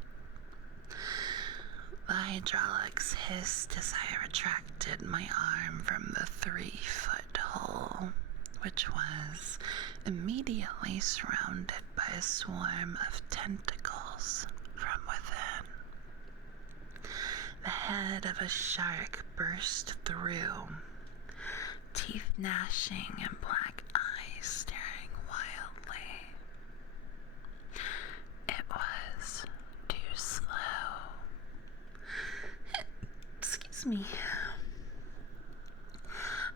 The hydraulics hissed as I retracted my arm from the 3-foot hole, which was immediately surrounded by a swarm of tentacles from within. The head of a shark burst through, teeth gnashing and black eyes staring wildly. It was too slow. Excuse me.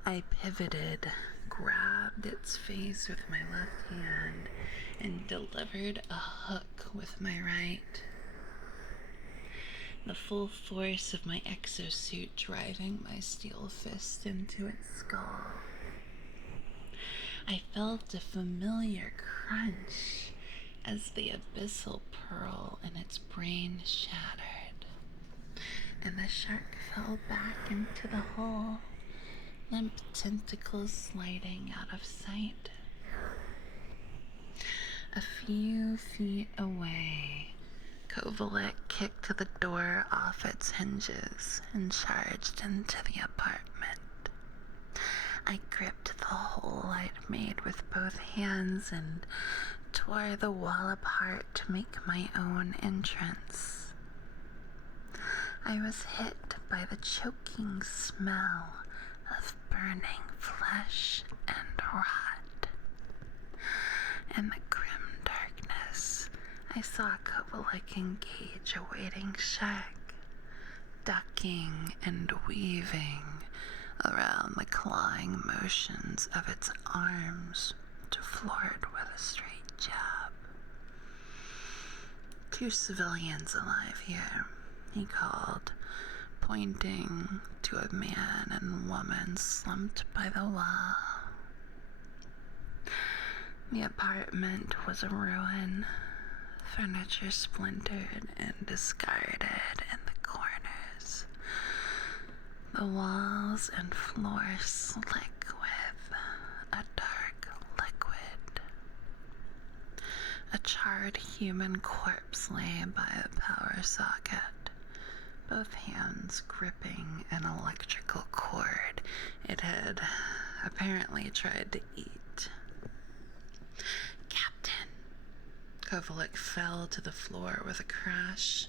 I pivoted, grabbed its face with my left hand, and delivered a hook with my right. The full force of my exosuit driving my steel fist into its skull. I felt a familiar crunch as the abyssal pearl in its brain shattered, and the shark fell back into the hole, limp tentacles sliding out of sight. A few feet away, Kovalik kicked the door off its hinges and charged into the apartment. I gripped the hole I'd made with both hands and tore the wall apart to make my own entrance. I was hit by the choking smell of burning flesh and rot. In the grim darkness, I saw Kovalik engage a waiting shark, ducking and weaving around the clawing motions of its arms to floor it with a straight jab. 2 civilians alive here, he called, pointing to a man and woman slumped by the wall. The apartment was a ruin, furniture splintered and discarded in the corners, the walls and floor slick with a dark liquid. A charred human corpse lay by the power socket, both hands gripping an electrical cord it had apparently tried to eat. Captain! Kovalik fell to the floor with a crash,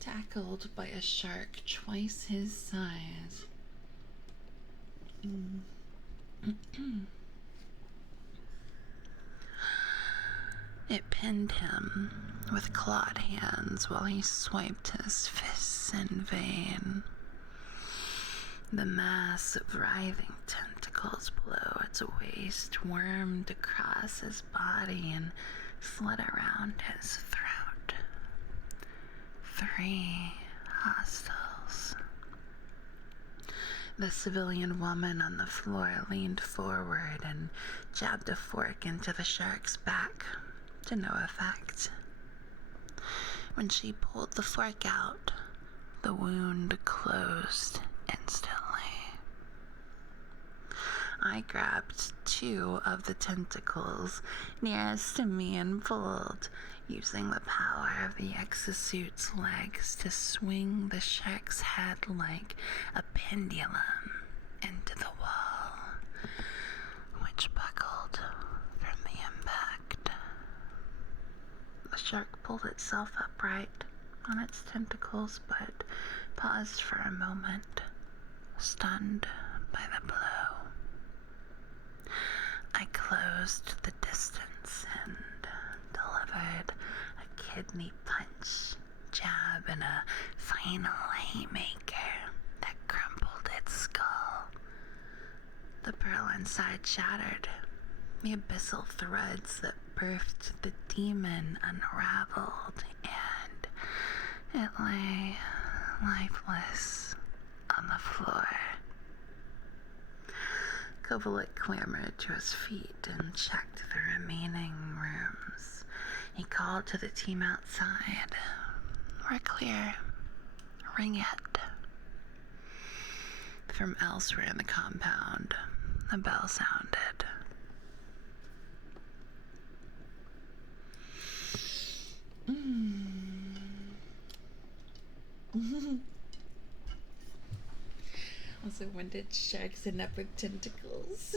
tackled by a shark twice his size. It pinned him with clawed hands while he swiped his fists in vain. The mass of writhing tentacles below its waist wormed across his body and slid around his throat. 3 hostiles. The civilian woman on the floor leaned forward and jabbed a fork into the shark's back, to no effect. When she pulled the fork out, the wound closed instantly. I grabbed 2 of the tentacles nearest to me and pulled, using the power of the exosuit's legs to swing the shark's head like a pendulum into the wall, which buckled from the impact. The shark pulled itself upright on its tentacles, but paused for a moment, stunned by the blow. I closed the distance and delivered a kidney punch, jab, and a final haymaker that crumpled its skull. The pearl inside shattered. The abyssal threads that birthed the demon unraveled, and it lay lifeless on the floor. Kovalik clambered to his feet and checked the remaining rooms. He called to the team outside. "We're clear. Ring it." From elsewhere in the compound, a bell sounded. Also, when did sharks end up with tentacles?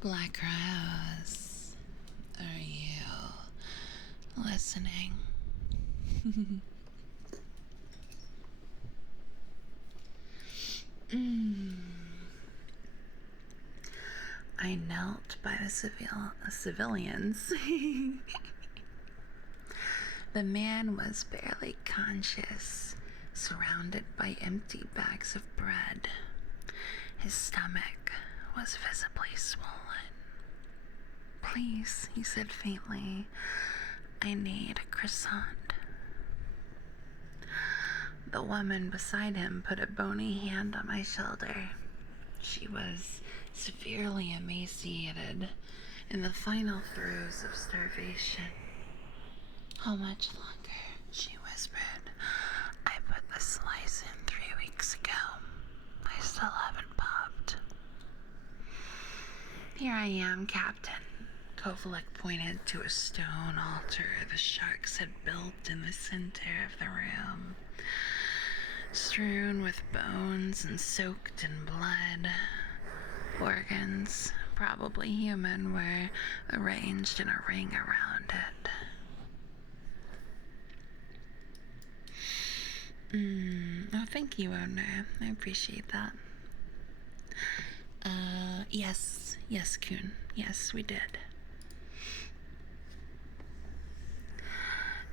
Black Rose, are you listening? I knelt by the civilians. The man was barely conscious, surrounded by empty bags of bread. His stomach was visibly swollen. "Please," he said faintly, "I need a croissant." The woman beside him put a bony hand on my shoulder. She was severely emaciated, in the final throes of starvation. "How much longer?" she whispered. "I put the slice in 3 weeks ago. I still haven't popped." "Here I am, Captain." Kovalik pointed to a stone altar the sharks had built in the center of the room, strewn with bones and soaked in blood. Organs, probably human, were arranged in a ring around it. Oh, thank you, owner. I appreciate that. Yes, Coon. Yes, we did.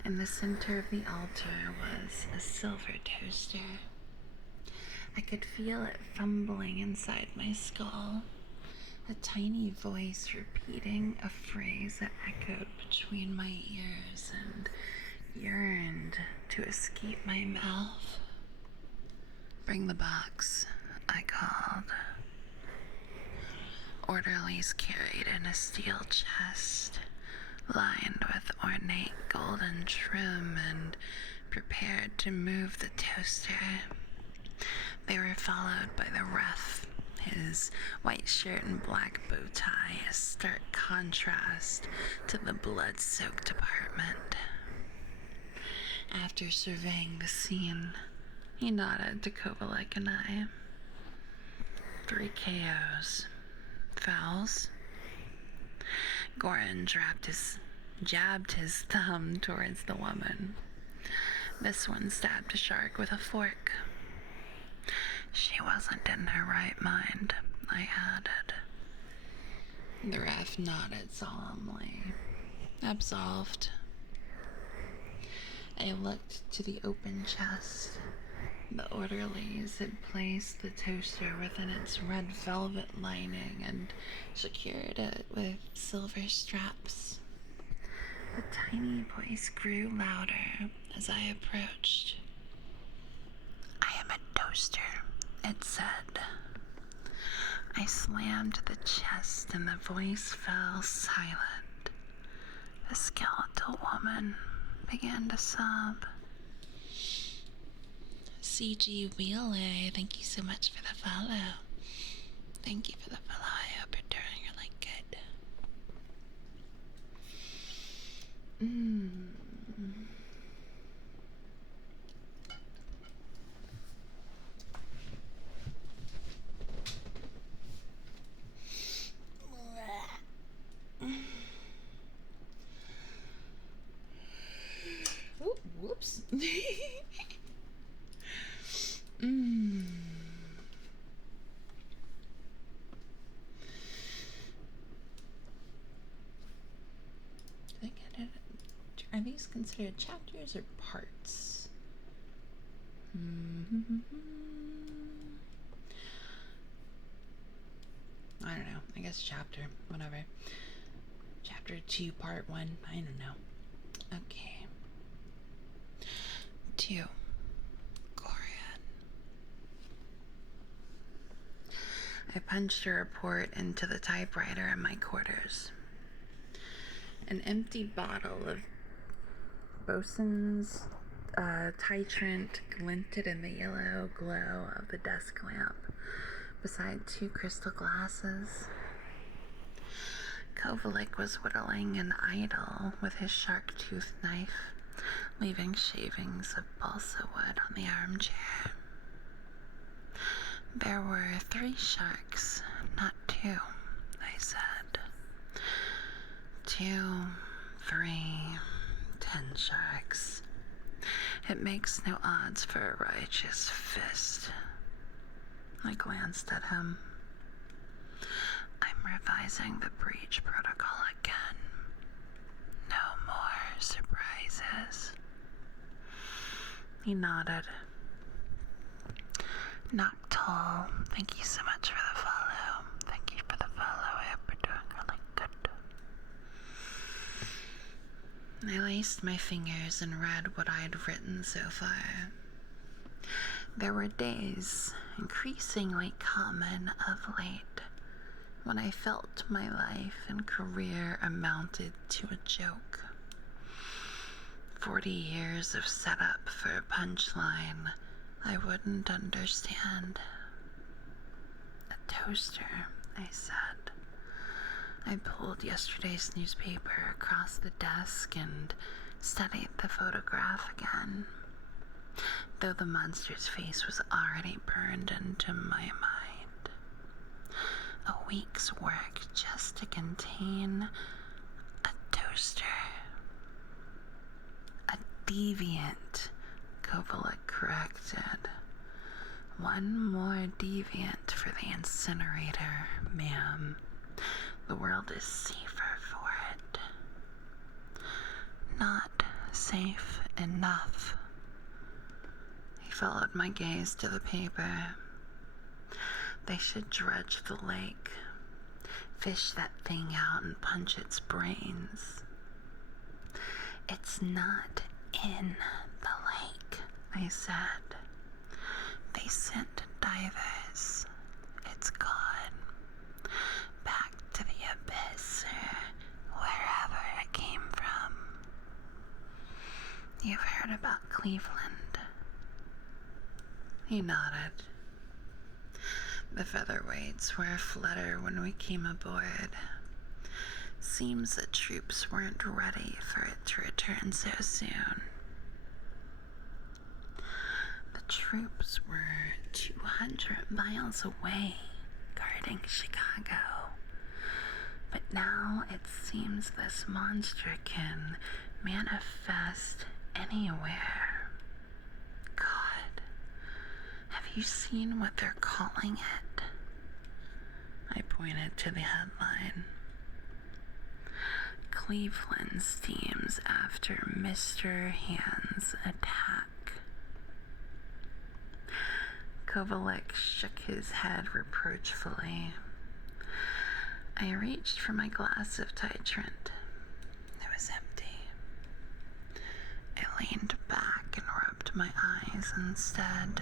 In the center of the altar was a silver toaster. I could feel it fumbling inside my skull, a tiny voice repeating a phrase that echoed between my ears and yearned to escape my mouth. "Bring the box," I called. Orderlies carried in a steel chest, lined with ornate golden trim, and prepared to move the toaster. They were followed by the ref, his white shirt and black bow tie, a stark contrast to the blood-soaked apartment. After surveying the scene, he nodded to Kovalek and I. 3 KOs. Fouls? Goran jabbed his thumb towards the woman. This one stabbed a shark with a fork. She wasn't in her right mind, I added. The ref nodded solemnly. Absolved. I looked to the open chest. The orderlies had placed the toaster within its red velvet lining and secured it with silver straps. The tiny voice grew louder as I approached. "I am a toaster," it said. I slammed the chest and the voice fell silent. The skeletal woman began to sob. CG Wheeler, thank you so much for the follow. Thank you for the follow. I hope you're doing really good. Oh, whoops. Are these considered chapters or parts? I don't know. I guess chapter. Whatever. Chapter 2, part 1. I don't know. Okay. 2. Goran. I punched a report into the typewriter in my quarters. An empty bottle of Bosun's titrant glinted in the yellow glow of the desk lamp beside 2 crystal glasses. Kovalek was whittling an idol with his shark-toothed knife, leaving shavings of balsa wood on the armchair. There were 3 sharks, not 2, I said. 2, 3, 10 sharks. It makes no odds for a righteous fist. I glanced at him. I'm revising the breach protocol again. No more surprises. He nodded. Noctol, thank you so much for the follow. Thank you for the follow. I hope you're doing really good. I laced my fingers and read what I'd written so far. There were days, increasingly common of late, when I felt my life and career amounted to a joke. 40 years of setup for a punchline I wouldn't understand. A toaster, I said. I pulled yesterday's newspaper across the desk and studied the photograph again, though the monster's face was already burned into my mind. A week's work just to contain a toaster. A deviant, Kovalek corrected. One more deviant for the incinerator, ma'am. The world is safer for it. Not safe enough. He followed my gaze to the paper. They should dredge the lake, fish that thing out and punch its brains. It's not in the lake, they said. They sent divers. It's gone. Back to the abyss or wherever it came from. You've heard about Cleveland? He nodded. The featherweights were aflutter when we came aboard. Seems the troops weren't ready for it to return so soon. The troops were 200 miles away, guarding Chicago. But now it seems this monster can manifest anywhere. God, have you seen what they're calling it? I pointed to the headline. Cleveland steams after Mr. Hand's attack. Kovalek shook his head reproachfully. I reached for my glass of titrant. It was empty. I leaned back and rubbed my eyes instead.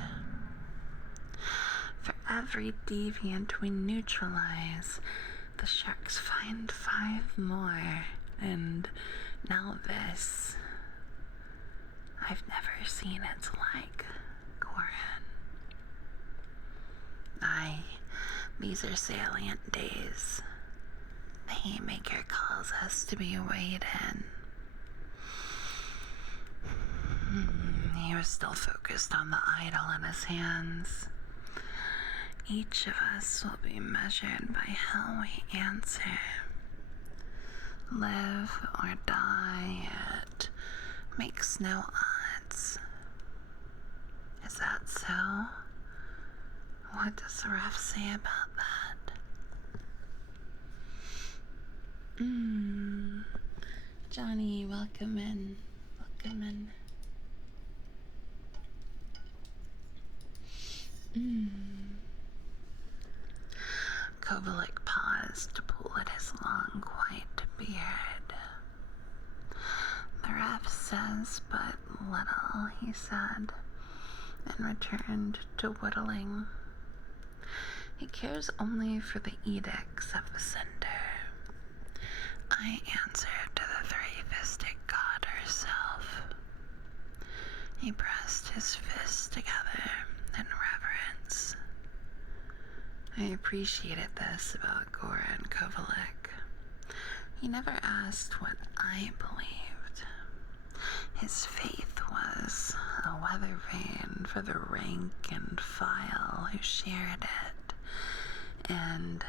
For every deviant we neutralize, the sharks find 5 more, and now this. I've never seen its like, Goran. Aye, these are salient days. The Haymaker calls us to be weighed in. He was still focused on the idol in his hands. Each of us will be measured by how we answer. Live or die, it makes no odds. Is that so? What does the ref say about that? Johnny, welcome in. Welcome in. Kovalek paused to pull at his long white beard. The ref says but little, he said, and returned to whittling. He cares only for the edicts of the center. I answered to the three-fisted god herself. He pressed his fists together in reverence. I appreciated this about Goran Kovalek. He never asked what I believed. His faith was a weather vane for the rank and file who shared it, and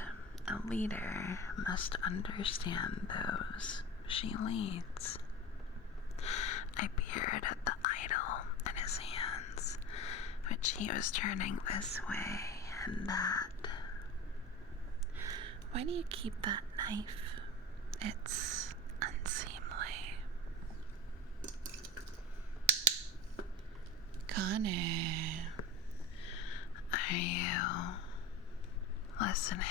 a leader must understand those she leads. I peered at the idol in his hands, which he was turning this way and that. Why do you keep that knife? It's unseemly. Connor, are you listening?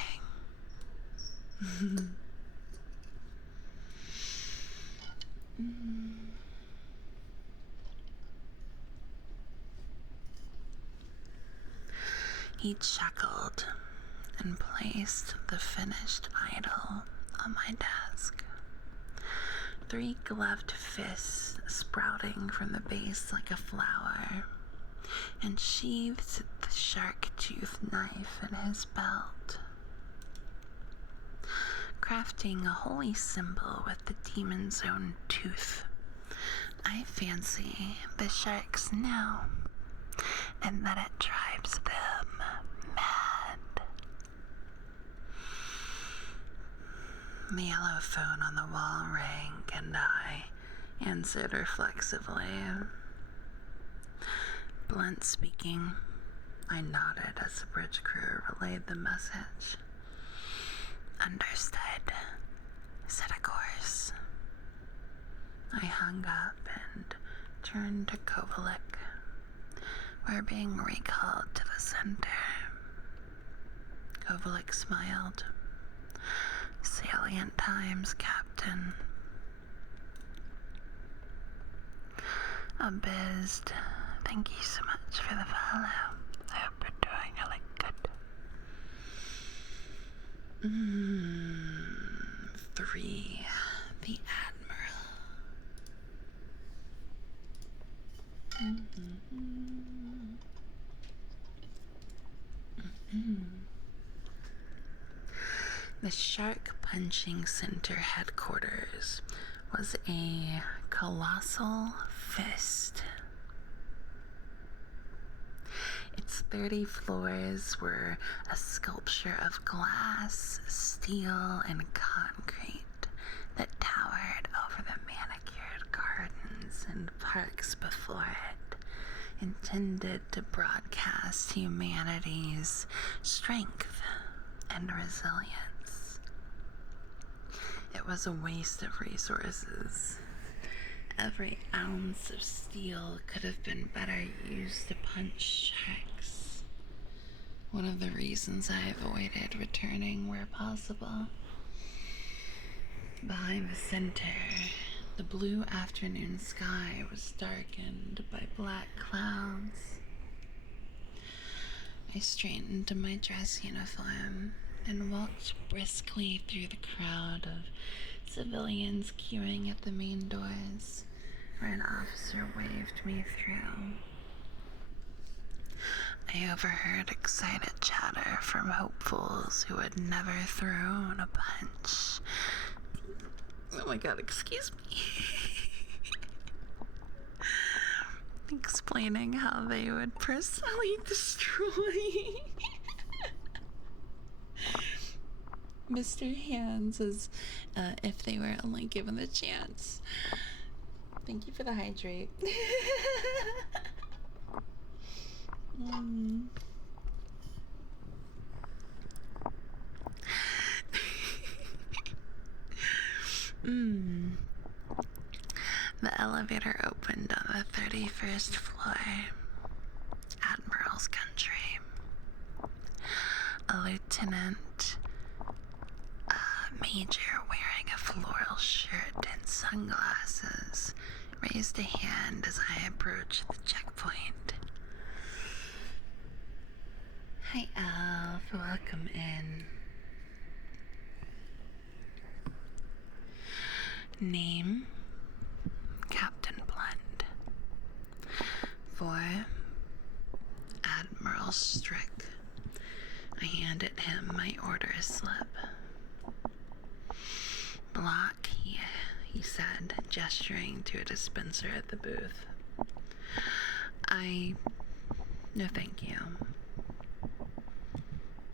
He chuckled and placed the finished idol on my desk. 3 gloved fists sprouting from the base like a flower, and sheathed the shark-tooth knife in his belt. Crafting a holy symbol with the demon's own tooth. I fancy the sharks know, and that it drives them mad. The yellow phone on the wall rang, and I answered reflexively. Blunt speaking, I nodded as the bridge crew relayed the message. Understood, said a course. I hung up and turned to Kovalik. We're being recalled to the center. Kovalik smiled. Salient times, Captain. Abizzed, thank you so much for the follow. I hope you're doing really good. 3. The Admiral. The Shark Punching Center headquarters was a colossal fist. Its 30 floors were a sculpture of glass, steel, and concrete that towered over the manicured gardens and parks before it, intended to broadcast humanity's strength and resilience. It was a waste of resources. Every ounce of steel could have been better used to punch sharks. One of the reasons I avoided returning where possible. Behind the center, the blue afternoon sky was darkened by black clouds. I straightened into my dress uniform and walked briskly through the crowd of civilians queuing at the main doors, where an officer waved me through. I overheard excited chatter from hopefuls who had never thrown a punch. Oh my god, excuse me. Explaining how they would personally destroy Mr. Hands as if they were only given the chance. Thank you for the hydrate. The elevator opened on the 31st floor. Admiral's country. A lieutenant, major wearing a floral shirt and sunglasses, raised a hand as I approached the checkpoint. Hi, Alf. Welcome in. Name, Captain Blunt. For Admiral Strick. I handed him my order slip. Block, he said, gesturing to a dispenser at the booth. No thank you.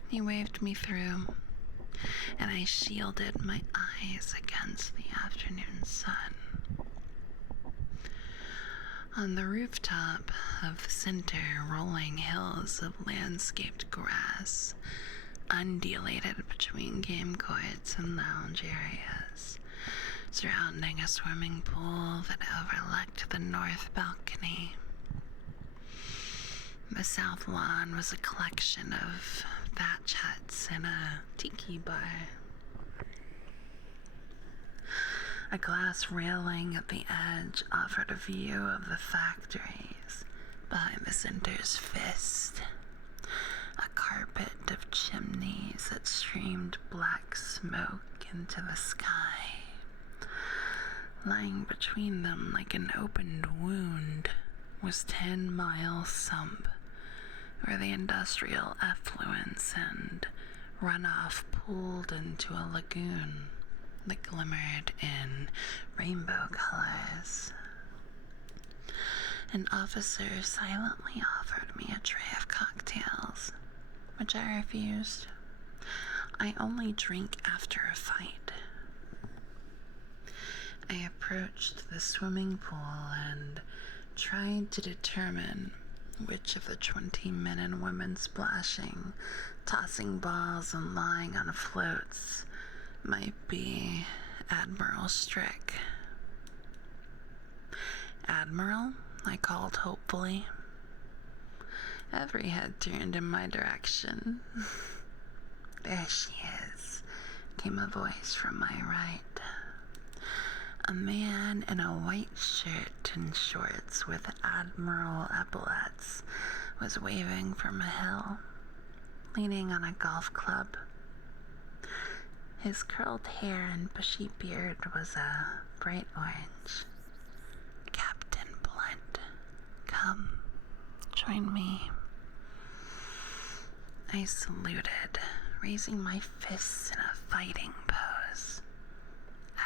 He waved me through, and I shielded my eyes against the afternoon sun. On the rooftop of the center, rolling hills of landscaped grass undulated between game courts and lounge areas, surrounding a swimming pool that overlooked the north balcony. The south lawn was a collection of thatch huts and a tiki bar. A glass railing at the edge offered a view of the factories behind the center's fist. A carpet of chimneys that streamed black smoke into the sky. Lying between them like an opened wound was 10 Mile Sump, where the industrial effluents and runoff pooled into a lagoon that glimmered in rainbow colors. An officer silently offered me a tray of cocktails, which I refused. I only drink after a fight. I approached the swimming pool and tried to determine Which of the 20 men and women splashing, tossing balls, and lying on floats might be Admiral Strick? Admiral? I called hopefully. Every head turned in my direction. There she is, came a voice from my right. A man in a white shirt and shorts with Admiral epaulets was waving from a hill, leaning on a golf club. His curled hair and bushy beard was a bright orange. Captain Blunt, come, join me. I saluted, raising my fists in a fighting pose.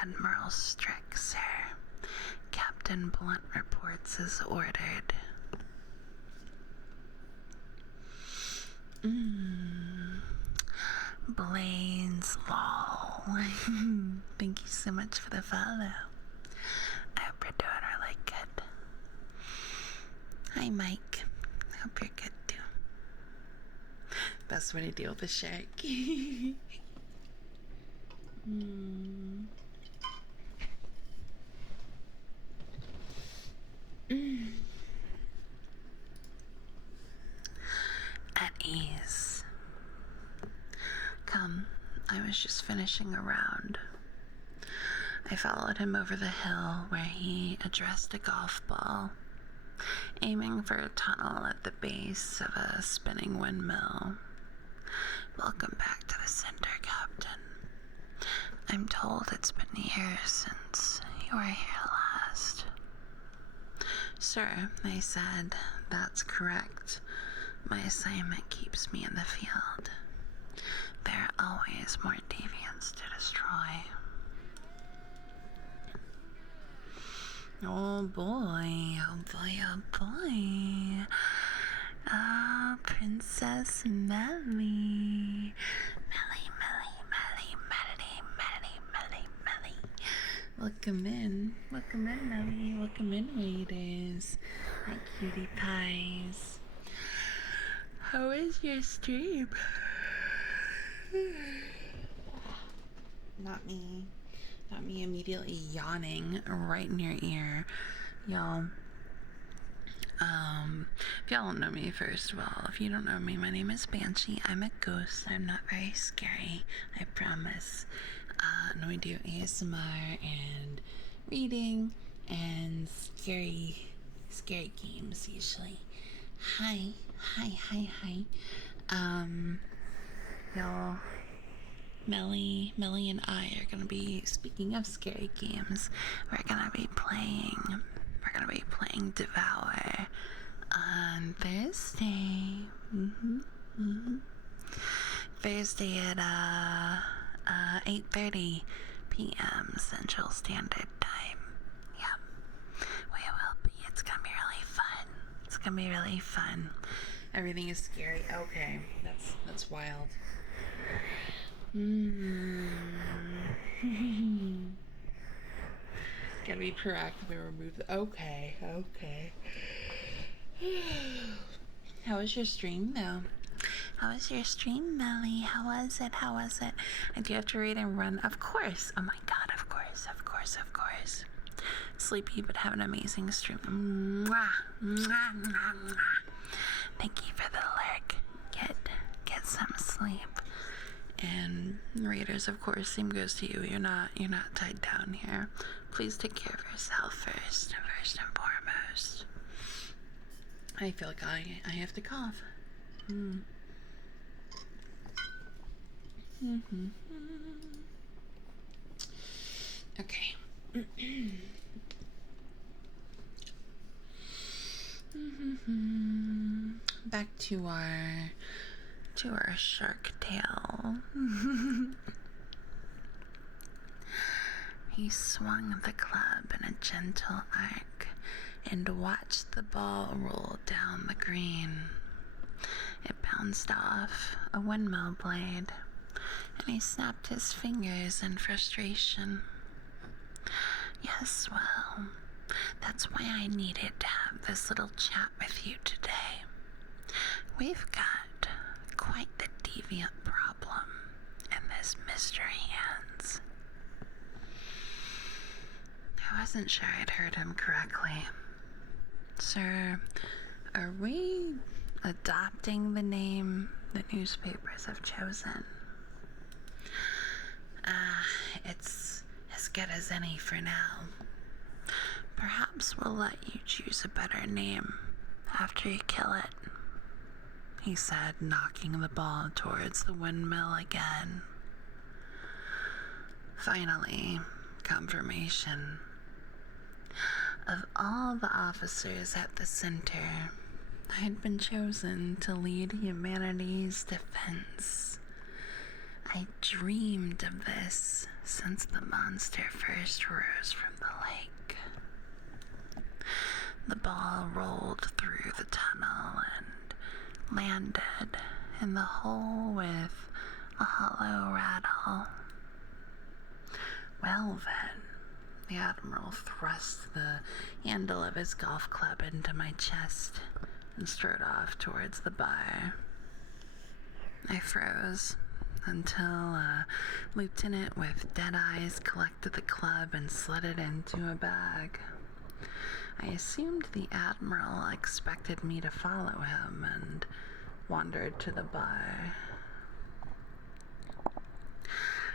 Admiral Strick, sir. Captain Blunt reports as ordered. Blaine's lol. Thank you so much for the follow. I hope you're doing really good. Hi, Mike. Hope you're good too. Best way to deal with a shark. At ease. Come, I was just finishing a round. I followed him over the hill where he addressed a golf ball, aiming for a tunnel at the base of a spinning windmill. Welcome back to the center, Captain. I'm told it's been years since you were here last. Sir, I said, that's correct. My assignment keeps me in the field. There are always more deviants to destroy. Oh boy, oh boy, oh boy. Ah, Princess Melly. Melly. Welcome in, Melly. Welcome in, waiters. Hi, cutie pies. How is your stream? Not me immediately yawning right in your ear. Y'all, if y'all don't know me, first of all, if you don't know me, my name is Banshee. I'm a ghost. I'm not very scary, I promise. And we do ASMR and reading and scary games usually. Hi. Y'all, Melly and I are gonna be, speaking of scary games, we're gonna be playing Devour on Thursday. Thursday at 8:30 p.m. Central Standard Time. Yeah, we will be. It's gonna be really fun. Everything is scary. Okay, that's wild. Gotta be proactive and remove the. Okay. How was your stream, though? How was your stream, Melly? How was it? And do you have to read and run? Of course. Oh my god, of course. Sleepy, but have an amazing stream. Thank you for the lurk. Get some sleep. And Raiders, of course, same goes to you. You're not tied down here. Please take care of yourself first and foremost. I feel like I have to cough. Okay. Back to our shark tale. He swung the club in a gentle arc and watched the ball roll down the green. It bounced off a windmill blade, and he snapped his fingers in frustration. Yes, well, That's why I needed to have this little chat with you today. We've got quite the deviant problem in this Mr. Hands. I wasn't sure I'd heard him correctly. Sir, are we adopting the name the newspapers have chosen? It's as good as any for now. Perhaps we'll let you choose a better name after you kill it, he said, knocking the ball towards the windmill again. Finally, confirmation. Of all the officers at the center, I had been chosen to lead humanity's defense. I dreamed of this since the monster first rose from the lake. The ball rolled through the tunnel and landed in the hole with a hollow rattle. Well then, the Admiral thrust the handle of his golf club into my chest and strode off towards the bar. I froze until a lieutenant with dead eyes collected the club and slid it into a bag. I assumed the Admiral expected me to follow him and wandered to the bar.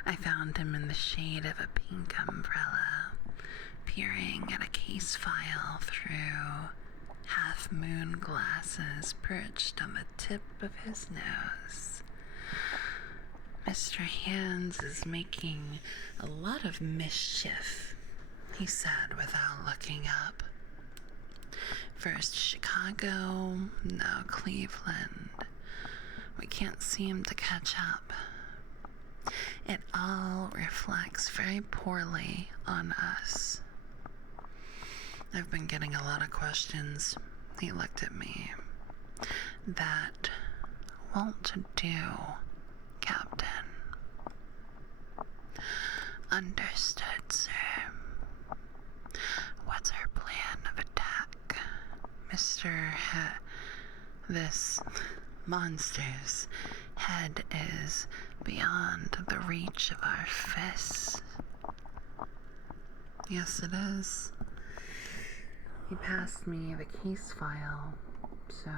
I found him in the shade of a pink umbrella, peering at a case file through half-moon glasses perched on the tip of his nose. Mr. Hands is making a lot of mischief, he said without looking up. First Chicago, now Cleveland. We can't seem to catch up. It all reflects very poorly on us. I've been getting a lot of questions. He looked at me. That won't do, Captain. Understood, sir. What's our plan of attack, This monster's head is beyond the reach of our fists. Yes, it is. He passed me the case file, so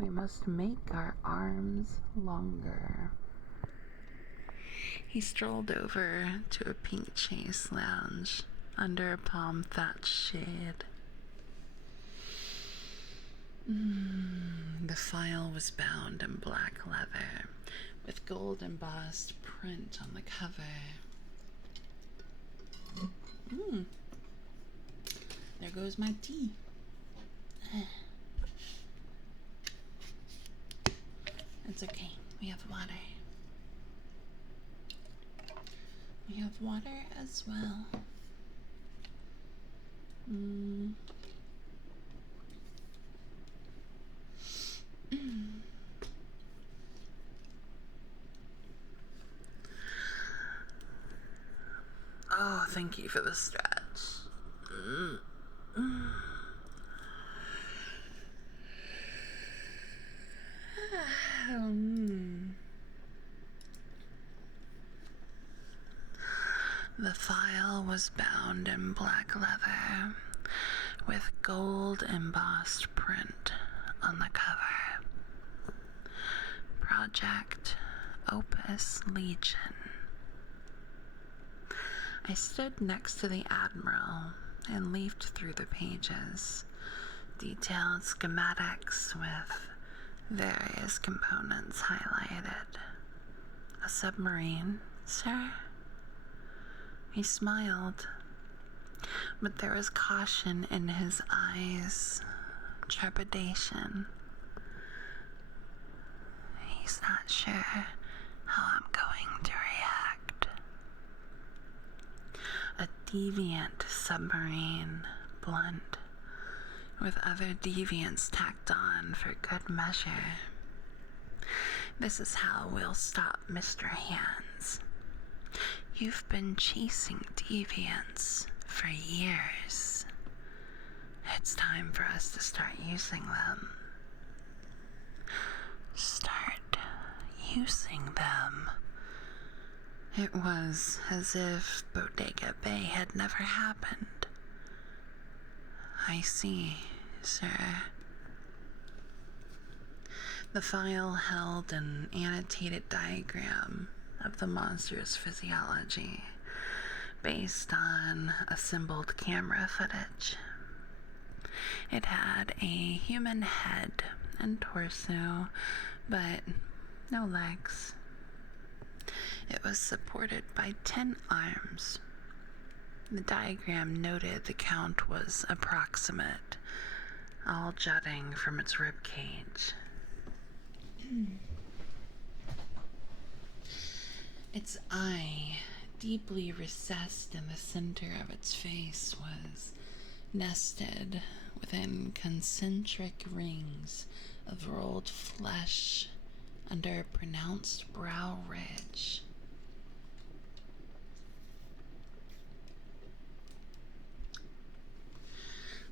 we must make our arms longer. He strolled over to a pink chaise lounge under a palm-thatched shade. The file was bound in black leather with gold embossed print on the cover. There goes my tea. It's okay. We have water. We have water as well. Oh, thank you for the stretch. The file was bound in black leather with gold embossed print on the cover. Project Opus Legion. I stood next to the Admiral and leafed through the pages, detailed schematics with various components highlighted. A submarine, sir? He smiled, but there was caution in his eyes, trepidation. He's not sure how I'm going to react. A deviant submarine, blunt, with other deviants tacked on for good measure. This is how we'll stop Mr. Hands. You've been chasing deviants for years. It's time for us to start using them. Start using them. It was as if Bodega Bay had never happened. I see, sir. The file held an annotated diagram of the monster's physiology based on assembled camera footage. It had a human head and torso, but no legs. It was supported by 10 arms. The diagram noted the count was approximate, all jutting from its rib cage. Its eye, deeply recessed in the center of its face, was nested within concentric rings of rolled flesh under a pronounced brow ridge.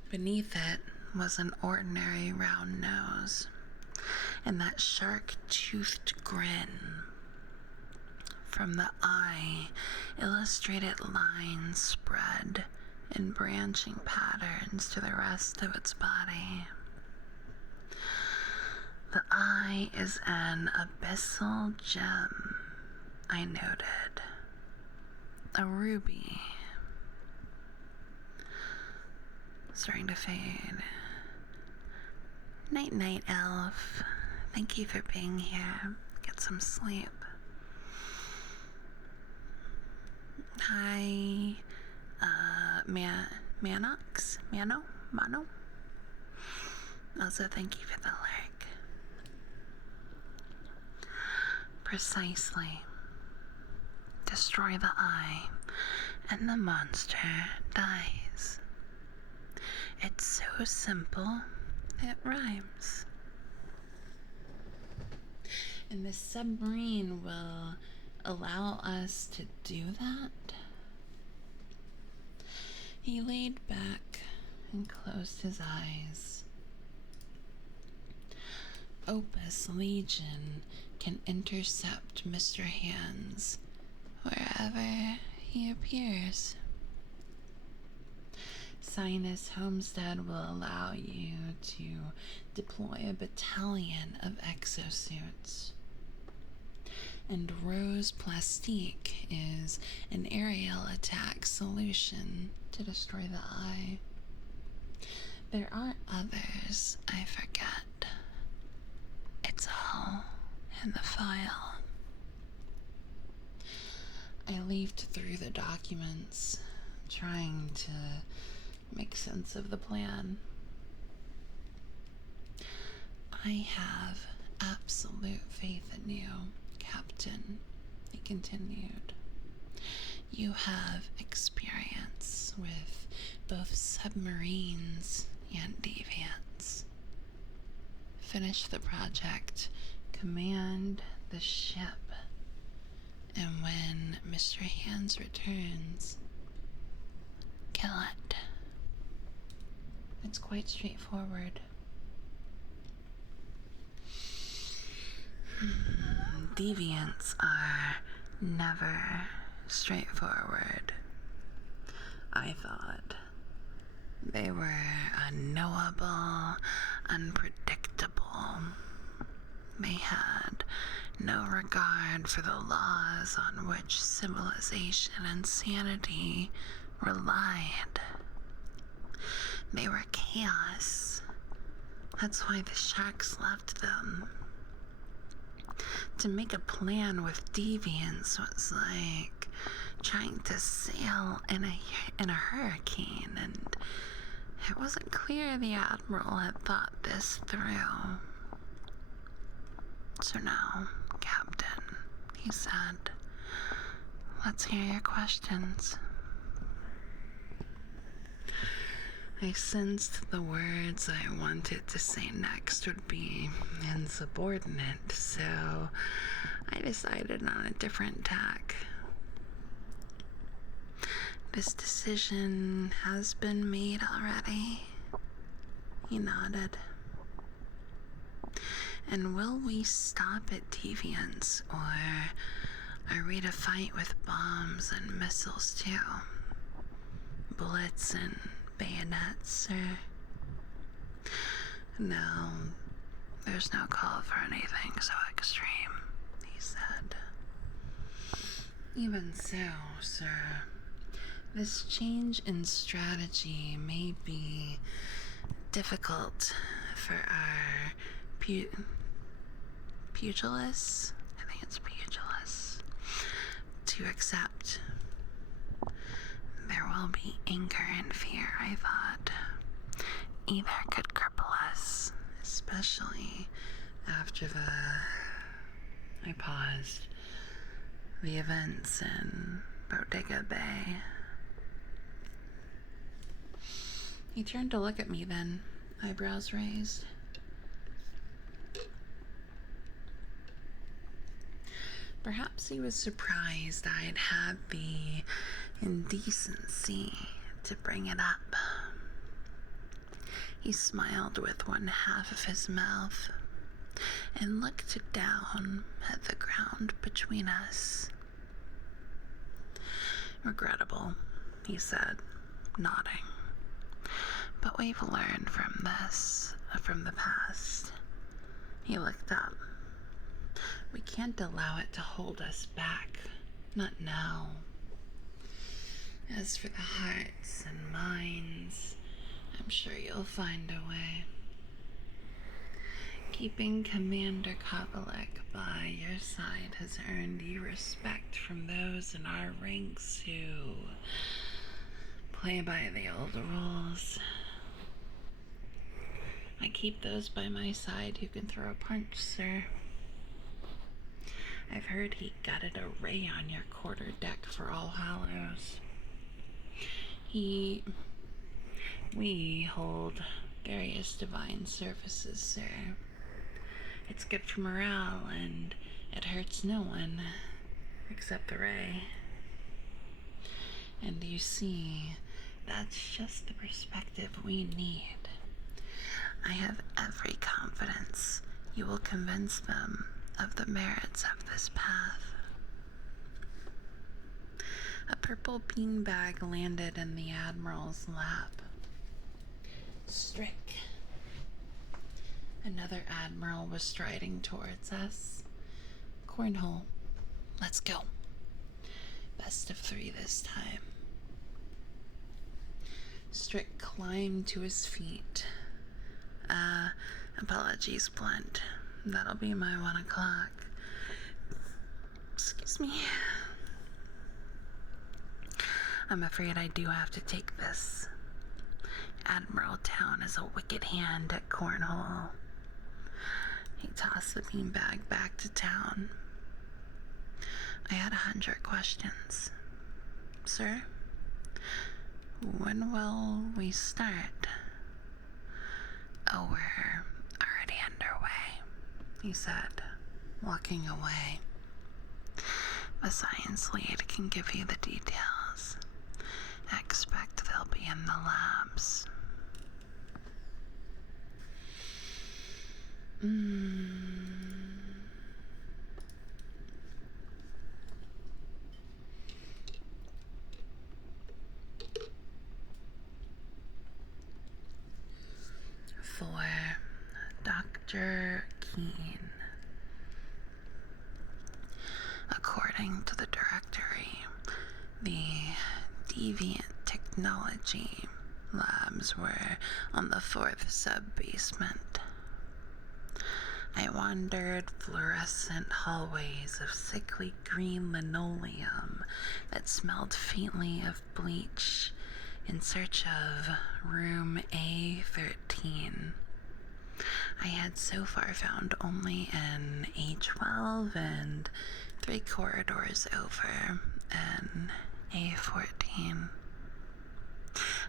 Beneath it was an ordinary round nose and that shark-toothed grin. From the eye, illustrated lines spread in branching patterns to the rest of its body. The eye is an abyssal gem, I noted. A ruby. Starting to fade. Night-night, elf. Thank you for being here. Get some sleep. Hi, Manox? Mano? Also, thank you for the lurk. Precisely. Destroy the eye, and the monster dies. It's so simple, it rhymes. And the submarine will allow us to do that? He laid back and closed his eyes. Opus Legion can intercept Mr. Hands wherever he appears. Sinus Homestead will allow you to deploy a battalion of exosuits. And Rose Plastique is an aerial attack solution to destroy the eye. There are others I forget. It's all in the file. I leafed through the documents, trying to make sense of the plan. I have absolute faith in you, Captain, he continued. You have experience with both submarines and deviants. Finish the project, command the ship, and when Mr. Hands returns, kill it. It's quite straightforward. Deviants are never straightforward. I thought they were unknowable, unpredictable. They had no regard for the laws on which civilization and sanity relied. They were chaos. That's why the sharks left them. To make a plan with deviants was like trying to sail in a hurricane, and it wasn't clear the Admiral had thought this through. So now, Captain, he said, let's hear your questions. I sensed the words I wanted to say next would be insubordinate, so I decided on a different tack. This decision has been made already. He nodded. And will we stop at deviants, or are we to fight with bombs and missiles too? Bullets and bayonets, sir? No, there's no call for anything so extreme, he said. Even so, sir, this change in strategy may be difficult for our pugilists, I think it's pugilists, to accept. There will be anger and fear, I thought. Either could cripple us, especially after I paused, the events in Bodega Bay. He turned to look at me then, eyebrows raised. Perhaps he was surprised I'd had the indecency to bring it up. He smiled with one half of his mouth and looked down at the ground between us. Regrettable, he said, nodding. But we've learned from this, from the past. He looked up. We can't allow it to hold us back. Not now. As for the hearts and minds, I'm sure you'll find a way. Keeping Commander Kovalek by your side has earned you respect from those in our ranks who play by the old rules. I keep those by my side who can throw a punch, sir. I've heard he gutted a ray on your quarterdeck for All Hallows. We hold various divine services, sir. It's good for morale, and it hurts no one except the ray. And you see, that's just the perspective we need. I have every confidence you will convince them of the merits of this path. A purple beanbag landed in the Admiral's lap. Strick. Another Admiral was striding towards us. Cornhole. Let's go. Best of 3 this time. Strick climbed to his feet. Apologies, Blunt. That'll be my 1 o'clock. Excuse me. I'm afraid I do have to take this. Admiral Town is a wicked hand at cornhole. He tossed the beanbag back to town. I had 100 questions. Sir, when will we start? Oh, we're already underway, he said, walking away. The science lead can give you the details. I expect they'll be in the labs. For Dr. Keene. According to the directory, the deviant technology labs were on the 4th sub-basement. I wandered fluorescent hallways of sickly green linoleum that smelled faintly of bleach in search of room A13. I had so far found only an A12 and 3 corridors over an A14.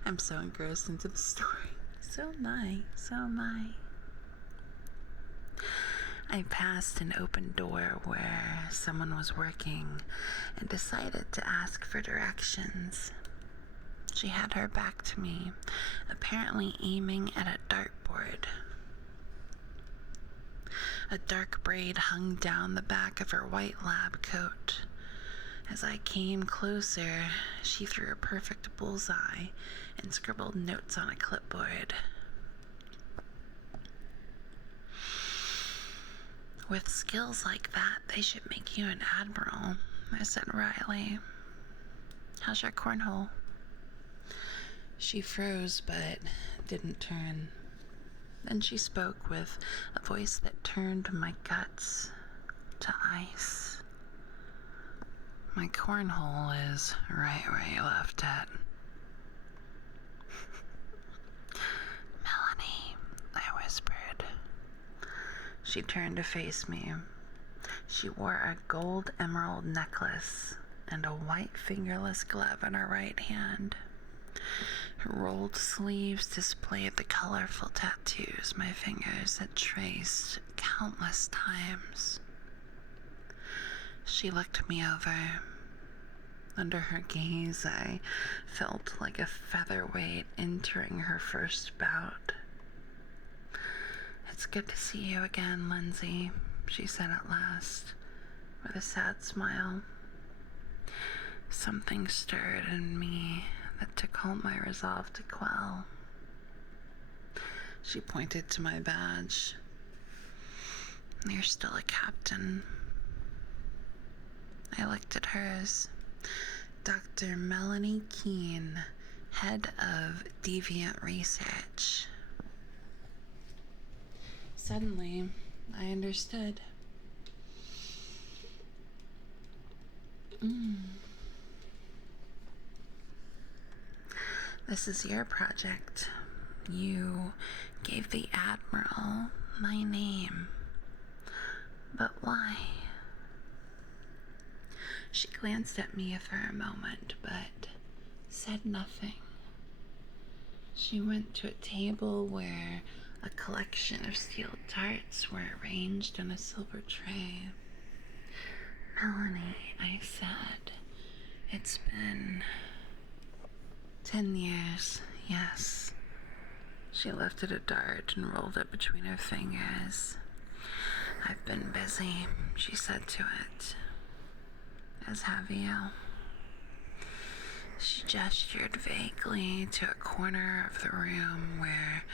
I'm so engrossed into the story. So am I. I passed an open door where someone was working and decided to ask for directions. She had her back to me, apparently aiming at a dartboard. A dark braid hung down the back of her white lab coat. As I came closer, she threw a perfect bullseye and scribbled notes on a clipboard. With skills like that, they should make you an admiral, I said wryly. How's your cornhole? She froze but didn't turn. Then she spoke with a voice that turned my guts to ice. My cornhole is right where you left it. Melanie, I whispered. She turned to face me. She wore a gold emerald necklace and a white fingerless glove in her right hand. Her rolled sleeves displayed the colorful tattoos my fingers had traced countless times. She looked me over. Under her gaze, I felt like a featherweight entering her first bout. It's good to see you again, Lindsay, she said at last, with a sad smile. Something stirred in me that took all my resolve to quell. She pointed to my badge. You're still a captain. I looked at hers. Dr. Melanie Keene, head of Deviant Research. Suddenly, I understood. This is your project. You gave the Admiral my name. But why? She glanced at me for a moment, but said nothing. She went to a table where a collection of steel darts were arranged on a silver tray. Melanie, I said, it's been 10 years, yes. She lifted a dart and rolled it between her fingers. I've been busy, she said to it. As have you. She gestured vaguely to a corner of the room where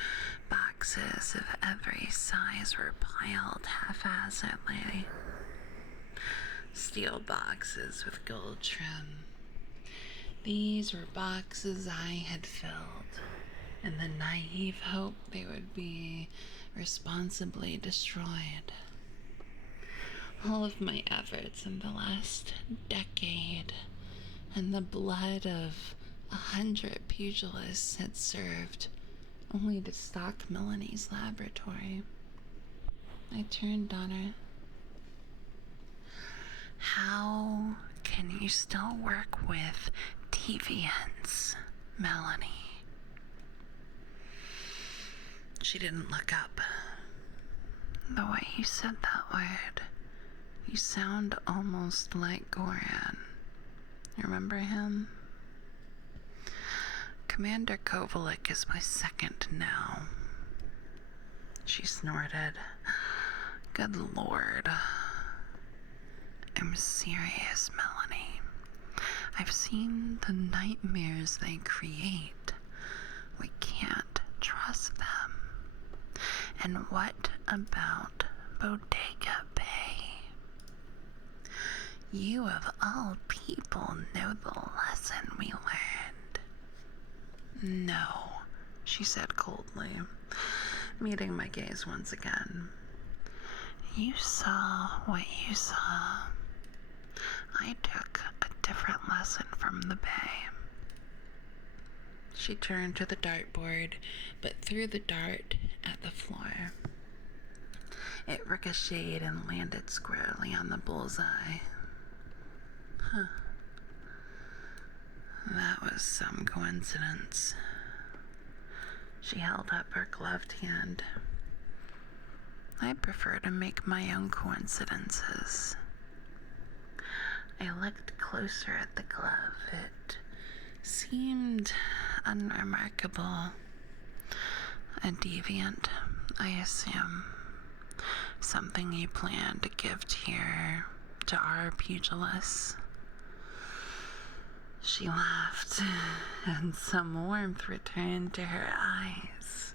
boxes of every size were piled haphazardly. Steel boxes with gold trim. These were boxes I had filled, in the naive hope they would be responsibly destroyed. All of my efforts in the last decade and the blood of 100 pugilists had served only to stock Melanie's laboratory. I turned on her. How can you still work with deviants, Melanie? She didn't look up. The way you said that word, you sound almost like Goran. Remember him? Commander Kovalik is my second now. She snorted. Good Lord. I'm serious, Melanie. I've seen the nightmares they create. We can't trust them. And what about Bodega Bay? You of all people know the lesson we learned. No, she said coldly, meeting my gaze once again. You saw what you saw. I took a different lesson from the Bay. She turned to the dartboard, but threw the dart at the floor. It ricocheted and landed squarely on the bullseye. Huh. That was some coincidence. She held up her gloved hand. I prefer to make my own coincidences. I looked closer at the glove. It seemed unremarkable. A deviant, I assume. Something you plan to give to our pugilists. She laughed, and some warmth returned to her eyes.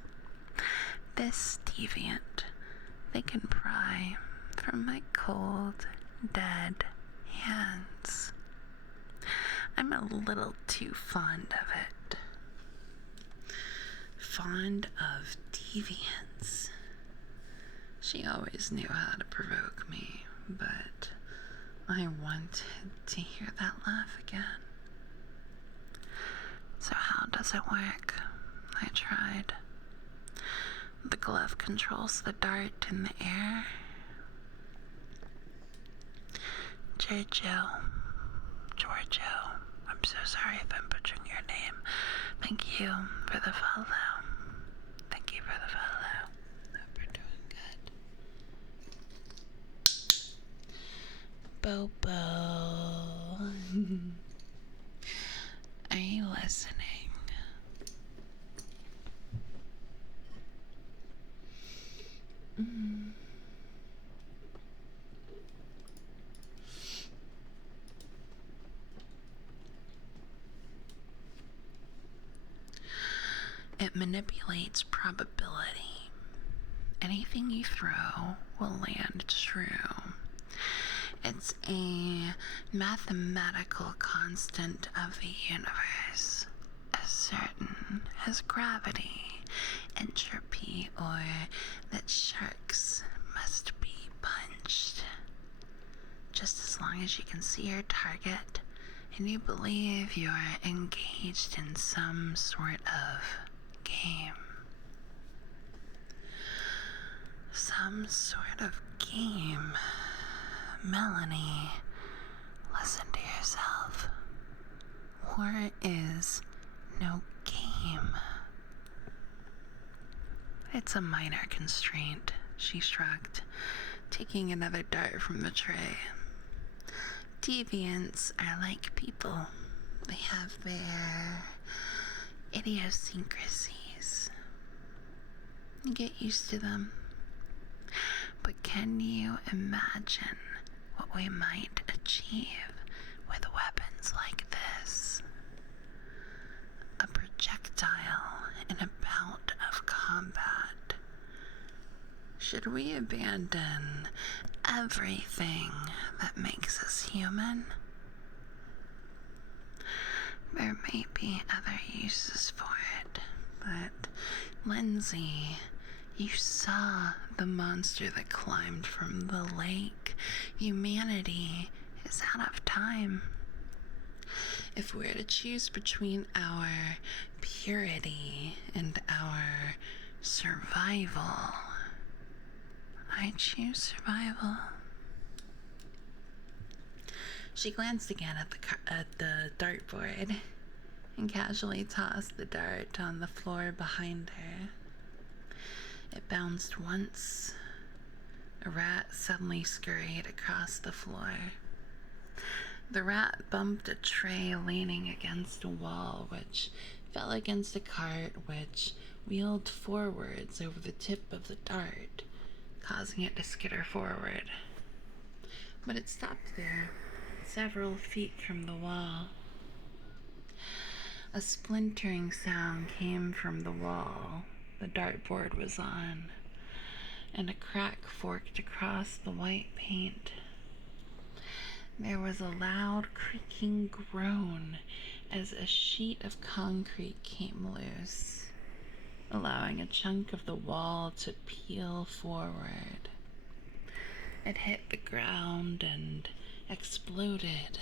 This deviant, they can pry from my cold, dead hands. I'm a little too fond of it. Fond of deviance. She always knew how to provoke me, but I wanted to hear that laugh again. So how does it work? I tried. The glove controls the dart in the air. Giorgio, I'm so sorry if I'm butchering your name. Thank you for the follow. Thank you for the follow. Hope you're doing good. Bobo. Are you listening? It manipulates probability. Anything you throw will land true. It's a mathematical constant of the universe, as certain as gravity, entropy, or that sharks must be punched. Just as long as you can see your target and you believe you are engaged in some sort of game. Some sort of game. Melanie, listen to yourself. War is no game. It's a minor constraint, she shrugged, taking another dart from the tray. Deviants are like people. They have their idiosyncrasies. You get used to them. But can you imagine what we might achieve with weapons like this? A projectile in a bout of combat. Should we abandon everything that makes us human? There may be other uses for it, but Lindsay, you saw the monster that climbed from the lake. Humanity is out of time. If we're to choose between our purity and our survival, I choose survival. She glanced again at the dartboard and casually tossed the dart on the floor behind her. It bounced once. A rat suddenly scurried across the floor. The rat bumped a tray leaning against a wall, which fell against a cart, which wheeled forwards over the tip of the dart, causing it to skitter forward. But it stopped there, several feet from the wall. A splintering sound came from the wall the dartboard was on, and a crack forked across the white paint. There was a loud creaking groan as a sheet of concrete came loose, allowing a chunk of the wall to peel forward. It hit the ground and exploded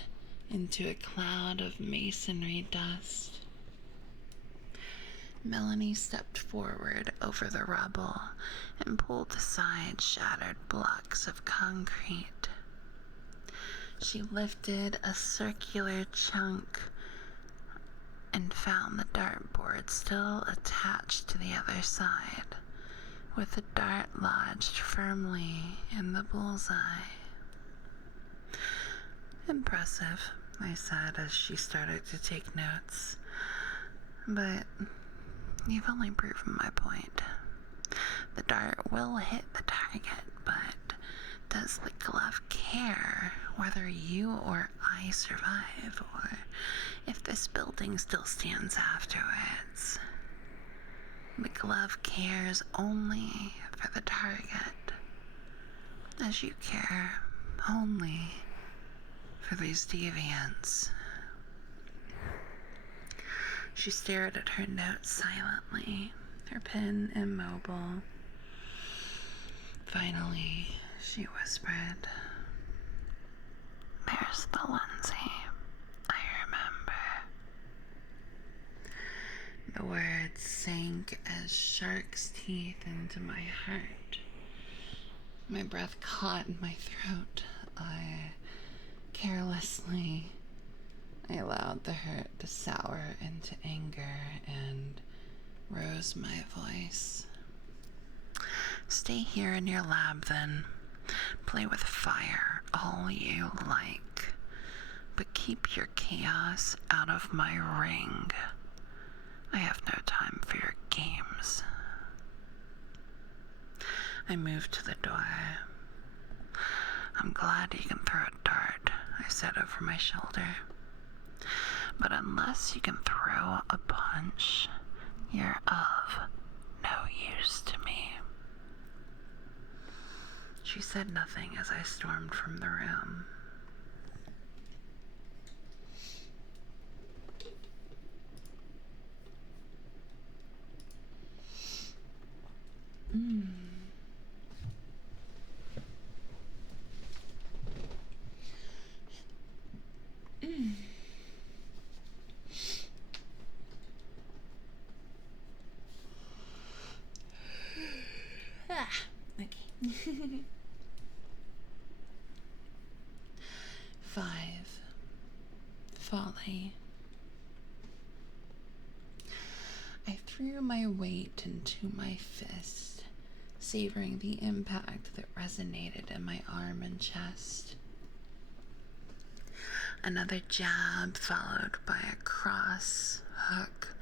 into a cloud of masonry dust. Melanie stepped forward over the rubble and pulled aside shattered blocks of concrete. She lifted a circular chunk and found the dartboard still attached to the other side, with the dart lodged firmly in the bullseye. Impressive, I said as she started to take notes. But you've only proven my point. The dart will hit the target, but does the glove care whether you or I survive, or if this building still stands afterwards? The glove cares only for the target, as you care only for these deviants. She stared at her notes silently, her pen immobile. Finally, she whispered, "There's the Lindsay I remember." The words sank as shark's teeth into my heart. My breath caught in my throat. I allowed the hurt to sour into anger and rose my voice. "Stay here in your lab then. Play with fire all you like, but keep your chaos out of my ring. I have no time for your games." I moved to the door. "I'm glad you can throw a dart," I said over my shoulder. "But unless you can throw a punch, you're of no use to me." She said nothing as I stormed from the room. Okay. 5. Folly. I threw my weight into my fist, savoring the impact that resonated in my arm and chest. Another jab followed by a cross, hook,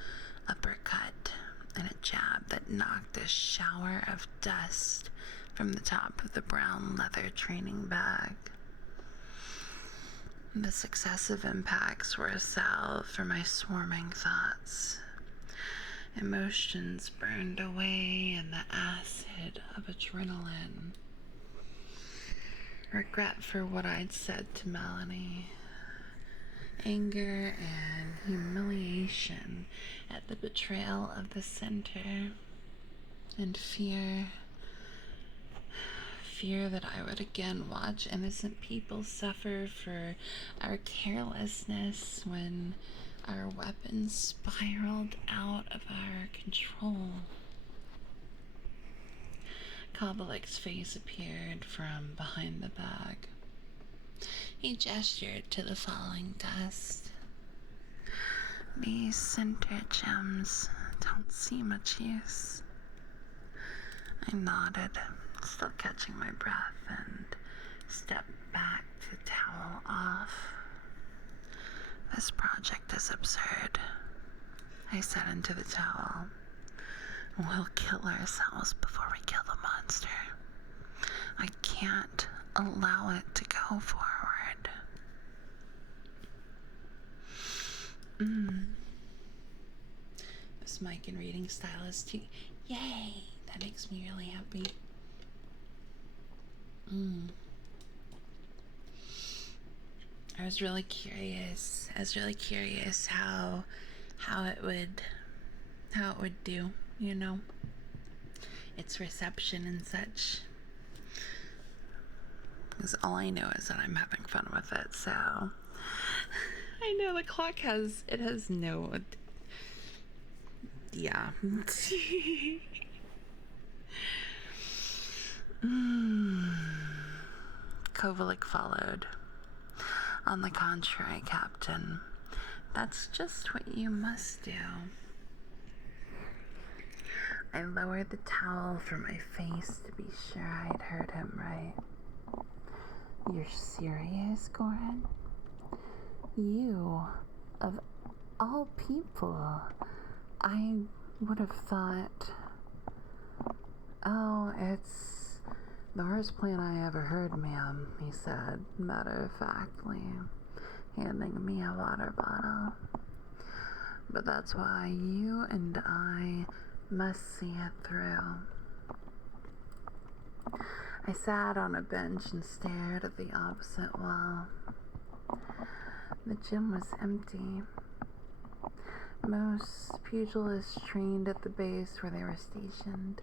uppercut, and a jab that knocked a shower of dust from the top of the brown leather training bag. The successive impacts were a salve for my swarming thoughts. Emotions burned away in the acid of adrenaline. Regret for what I'd said to Melanie. Anger and humiliation at the betrayal of the center. And fear that I would again watch innocent people suffer for our carelessness when our weapons spiraled out of our control. Kovalik's face appeared from behind the bag. He gestured to the falling dust. "These center gems don't see much use." I nodded, still catching my breath, and stepped back to towel off. "This project is absurd," I said into the towel. "We'll kill ourselves before we kill the monster. I can't allow it to go forward." This mic and reading style is too... Yay! That makes me really happy. I was really curious how it would do, you know, its reception and such. Because all I know is that I'm having fun with it, so I know the clock has no, yeah. Kovalik followed. "On the contrary, Captain, that's just what you must do." I lowered the towel from my face to be sure I'd heard him right. "You're serious, Goran? You, of all people, I would have thought, oh, it's the worst plan I ever heard, ma'am, he said, matter-of-factly, handing me a water bottle. But that's why you and I must see it through. I sat on a bench and stared at the opposite wall. The gym was empty. Most pugilists trained at the base where they were stationed.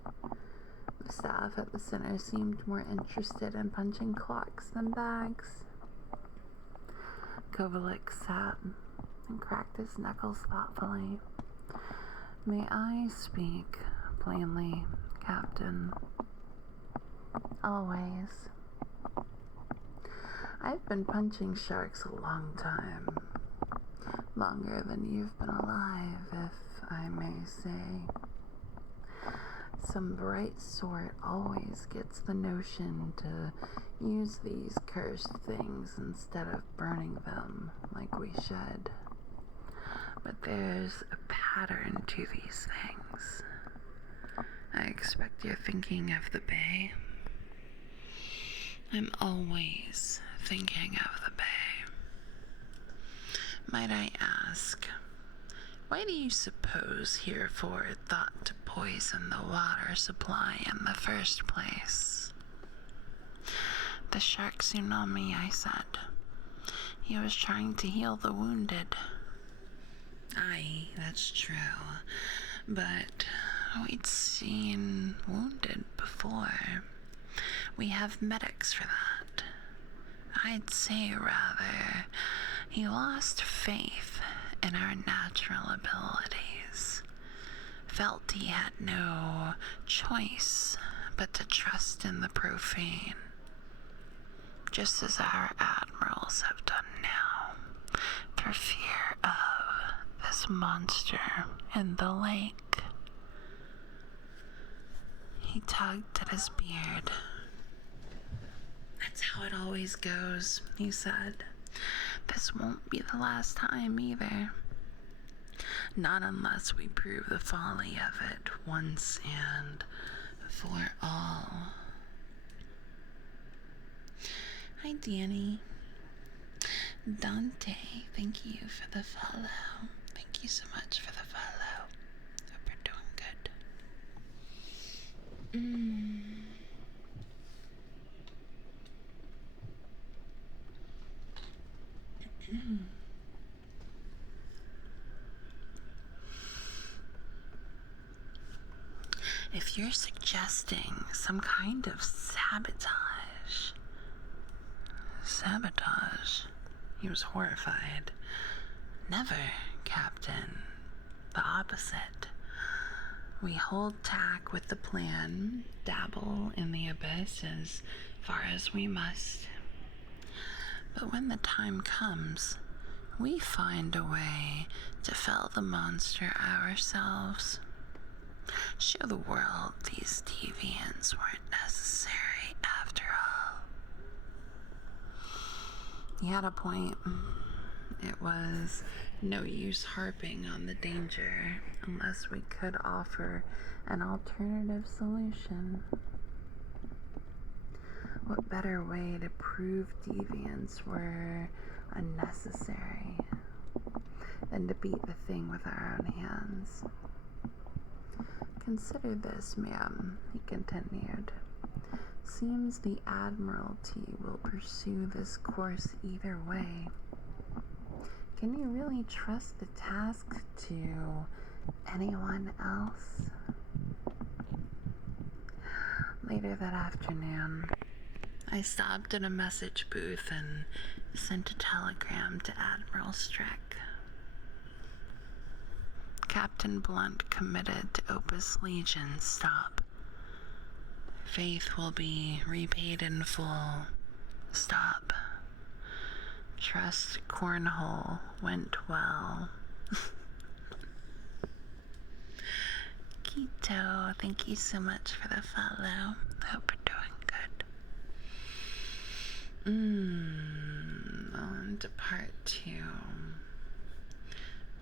The staff at the center seemed more interested in punching clocks than bags. Kovalik sat and cracked his knuckles thoughtfully. May I speak plainly, Captain? Always. I've been punching sharks a long time. Longer than you've been alive, if I may say. Some bright sort always gets the notion to use these cursed things instead of burning them like we should. But there's a pattern to these things. I expect you're thinking of the bay. I'm always thinking of the bay. Might I ask, why do you suppose Hereford thought to poison the water supply in the first place? The shark tsunami, I said. He was trying to heal the wounded. Aye, that's true. But we'd seen wounded before. We have medics for that. I'd say, rather, he lost faith in our natural abilities. Felt he had no choice but to trust in the profane. Just as our admirals have done now, for fear of this monster in the lake. He tugged at his beard. That's how it always goes, he said. This won't be the last time either. Not unless we prove the folly of it once and for all. Hi, Danny. Dante, thank you for the follow. Thank you so much for the follow. Hope you're doing good. If you're suggesting some kind of sabotage, he was horrified. Never, Captain. The opposite. We hold tack with the plan, dabble in the abyss as far as we must. But when the time comes, we find a way to fell the monster ourselves. Show the world these deviants weren't necessary after all. He had a point. It was no use harping on the danger unless we could offer an alternative solution. What better way to prove deviants were unnecessary than to beat the thing with our own hands? Consider this, ma'am, he continued. Seems the Admiralty will pursue this course either way. Can you really trust the task to anyone else? Later that afternoon, I stopped at a message booth and sent a telegram to Admiral Streck. Captain Blunt committed to Opus Legion. Stop. Faith will be repaid in full. Stop. Trust Cornhole went well. Quito, thank you so much for the follow. Hope you're doing good. On And part 2.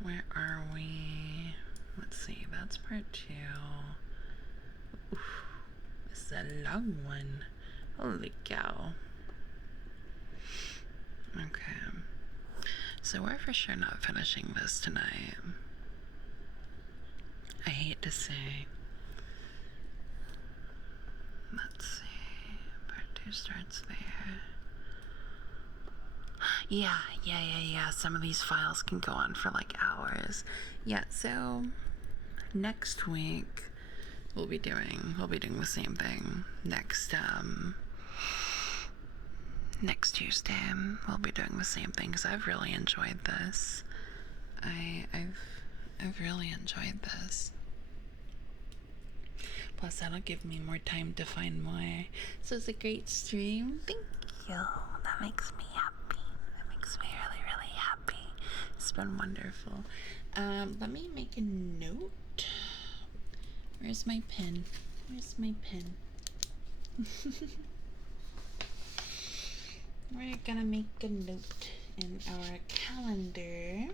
Where are we? Let's see, that's part 2. Oof, this is a long one. Holy cow. Okay. So we're for sure not finishing this tonight. I hate to say. Let's see. Part 2 starts there. Yeah. Some of these files can go on for like hours. Yeah, so next week we'll be doing the same thing. Next Tuesday we'll be doing the same thing because I've really enjoyed this. I've really enjoyed this. Plus that'll give me more time to find more. So it's a great stream. Thank you. That makes me happy. That makes me really, really happy. It's been wonderful. Let me make a note. Where's my pen? We're gonna make a note in our calendar.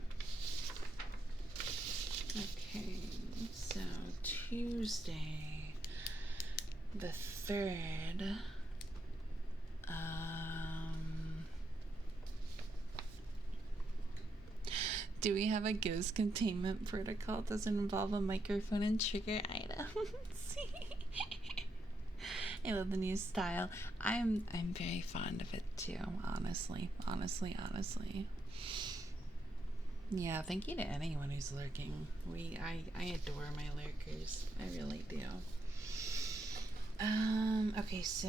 Okay, so Tuesday, the 3rd. Do we have a ghost containment protocol? Does it involve a microphone and trigger items? I love the new style. I'm very fond of it too, honestly. Yeah, thank you to anyone who's lurking. I adore my lurkers. I really do. Okay, so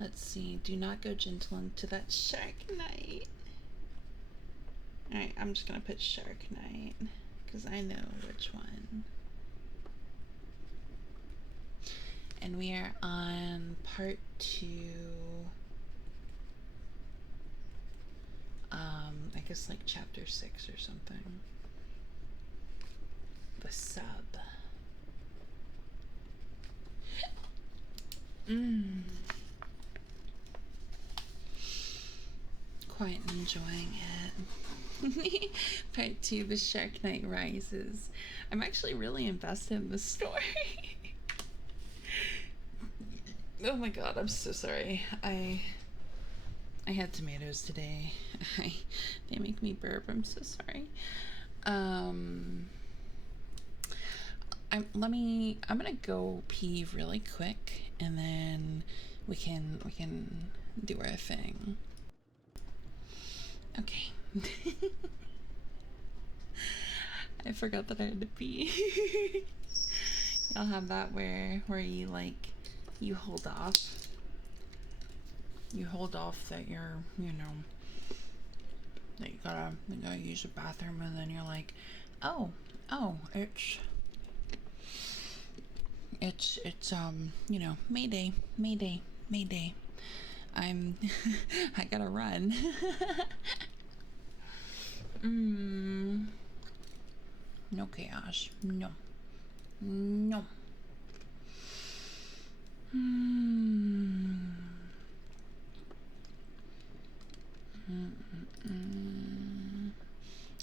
let's see. Do not go gentle into that Shark Night. Alright, I'm just gonna put Shark Night because I know which one. And we are on part 2. I guess like chapter 6 or something. The sub. Quite enjoying it. Part 2, the Shark Night Rises. I'm actually really invested in the story. Oh my god, I'm so sorry. I had tomatoes today. They make me burp. I'm so sorry. I'm gonna go pee really quick, and then we can do our thing. Okay. I forgot that I had to pee. Y'all have that where you like you hold off that you're, you know, that you gotta use the bathroom, and then you're like, oh, it's you know, Mayday. I gotta run. No chaos. No.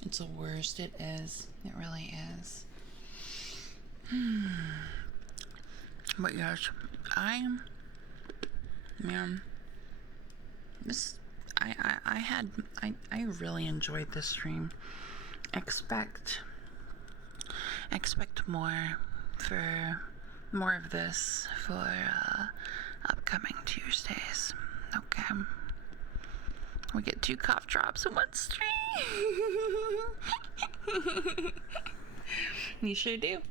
It's the worst. It is. It really is. But yes, I really enjoyed this stream. Expect more of this for upcoming Tuesdays. Okay. We get 2 cough drops in one stream. You sure do.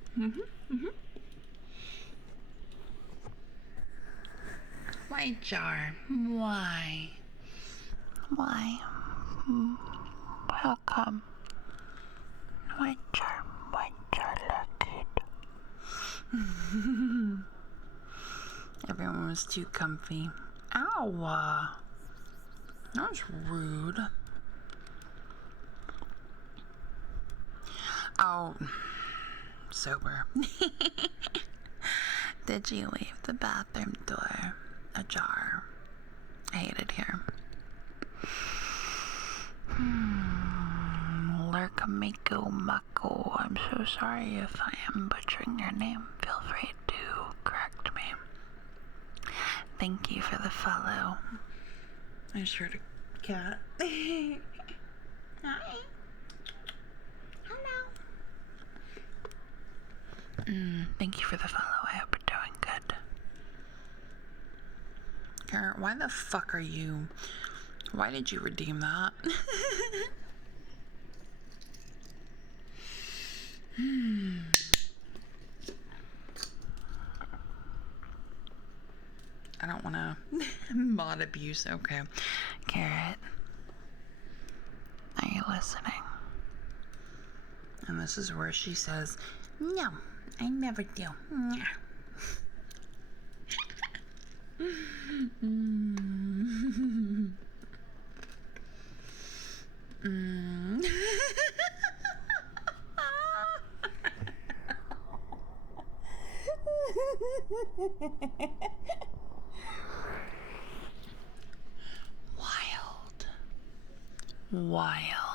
Why, Jar? Why? How come? Why, Jar? Like it? Everyone was too comfy. Ow! That was rude. Oh, sober. Did you leave the bathroom door ajar? I hate it here. Lurkamiko Mako. I'm so sorry if I am butchering your name. Feel free to correct me. Thank you for the follow. I just heard a cat. Hi. Hello. Thank you for the follow. I hope you're doing good. Karen, why the fuck are you... Why did you redeem that? I don't want to mod abuse. Okay. Carrot, are you listening? And this is where she says, no, I never do. Wild.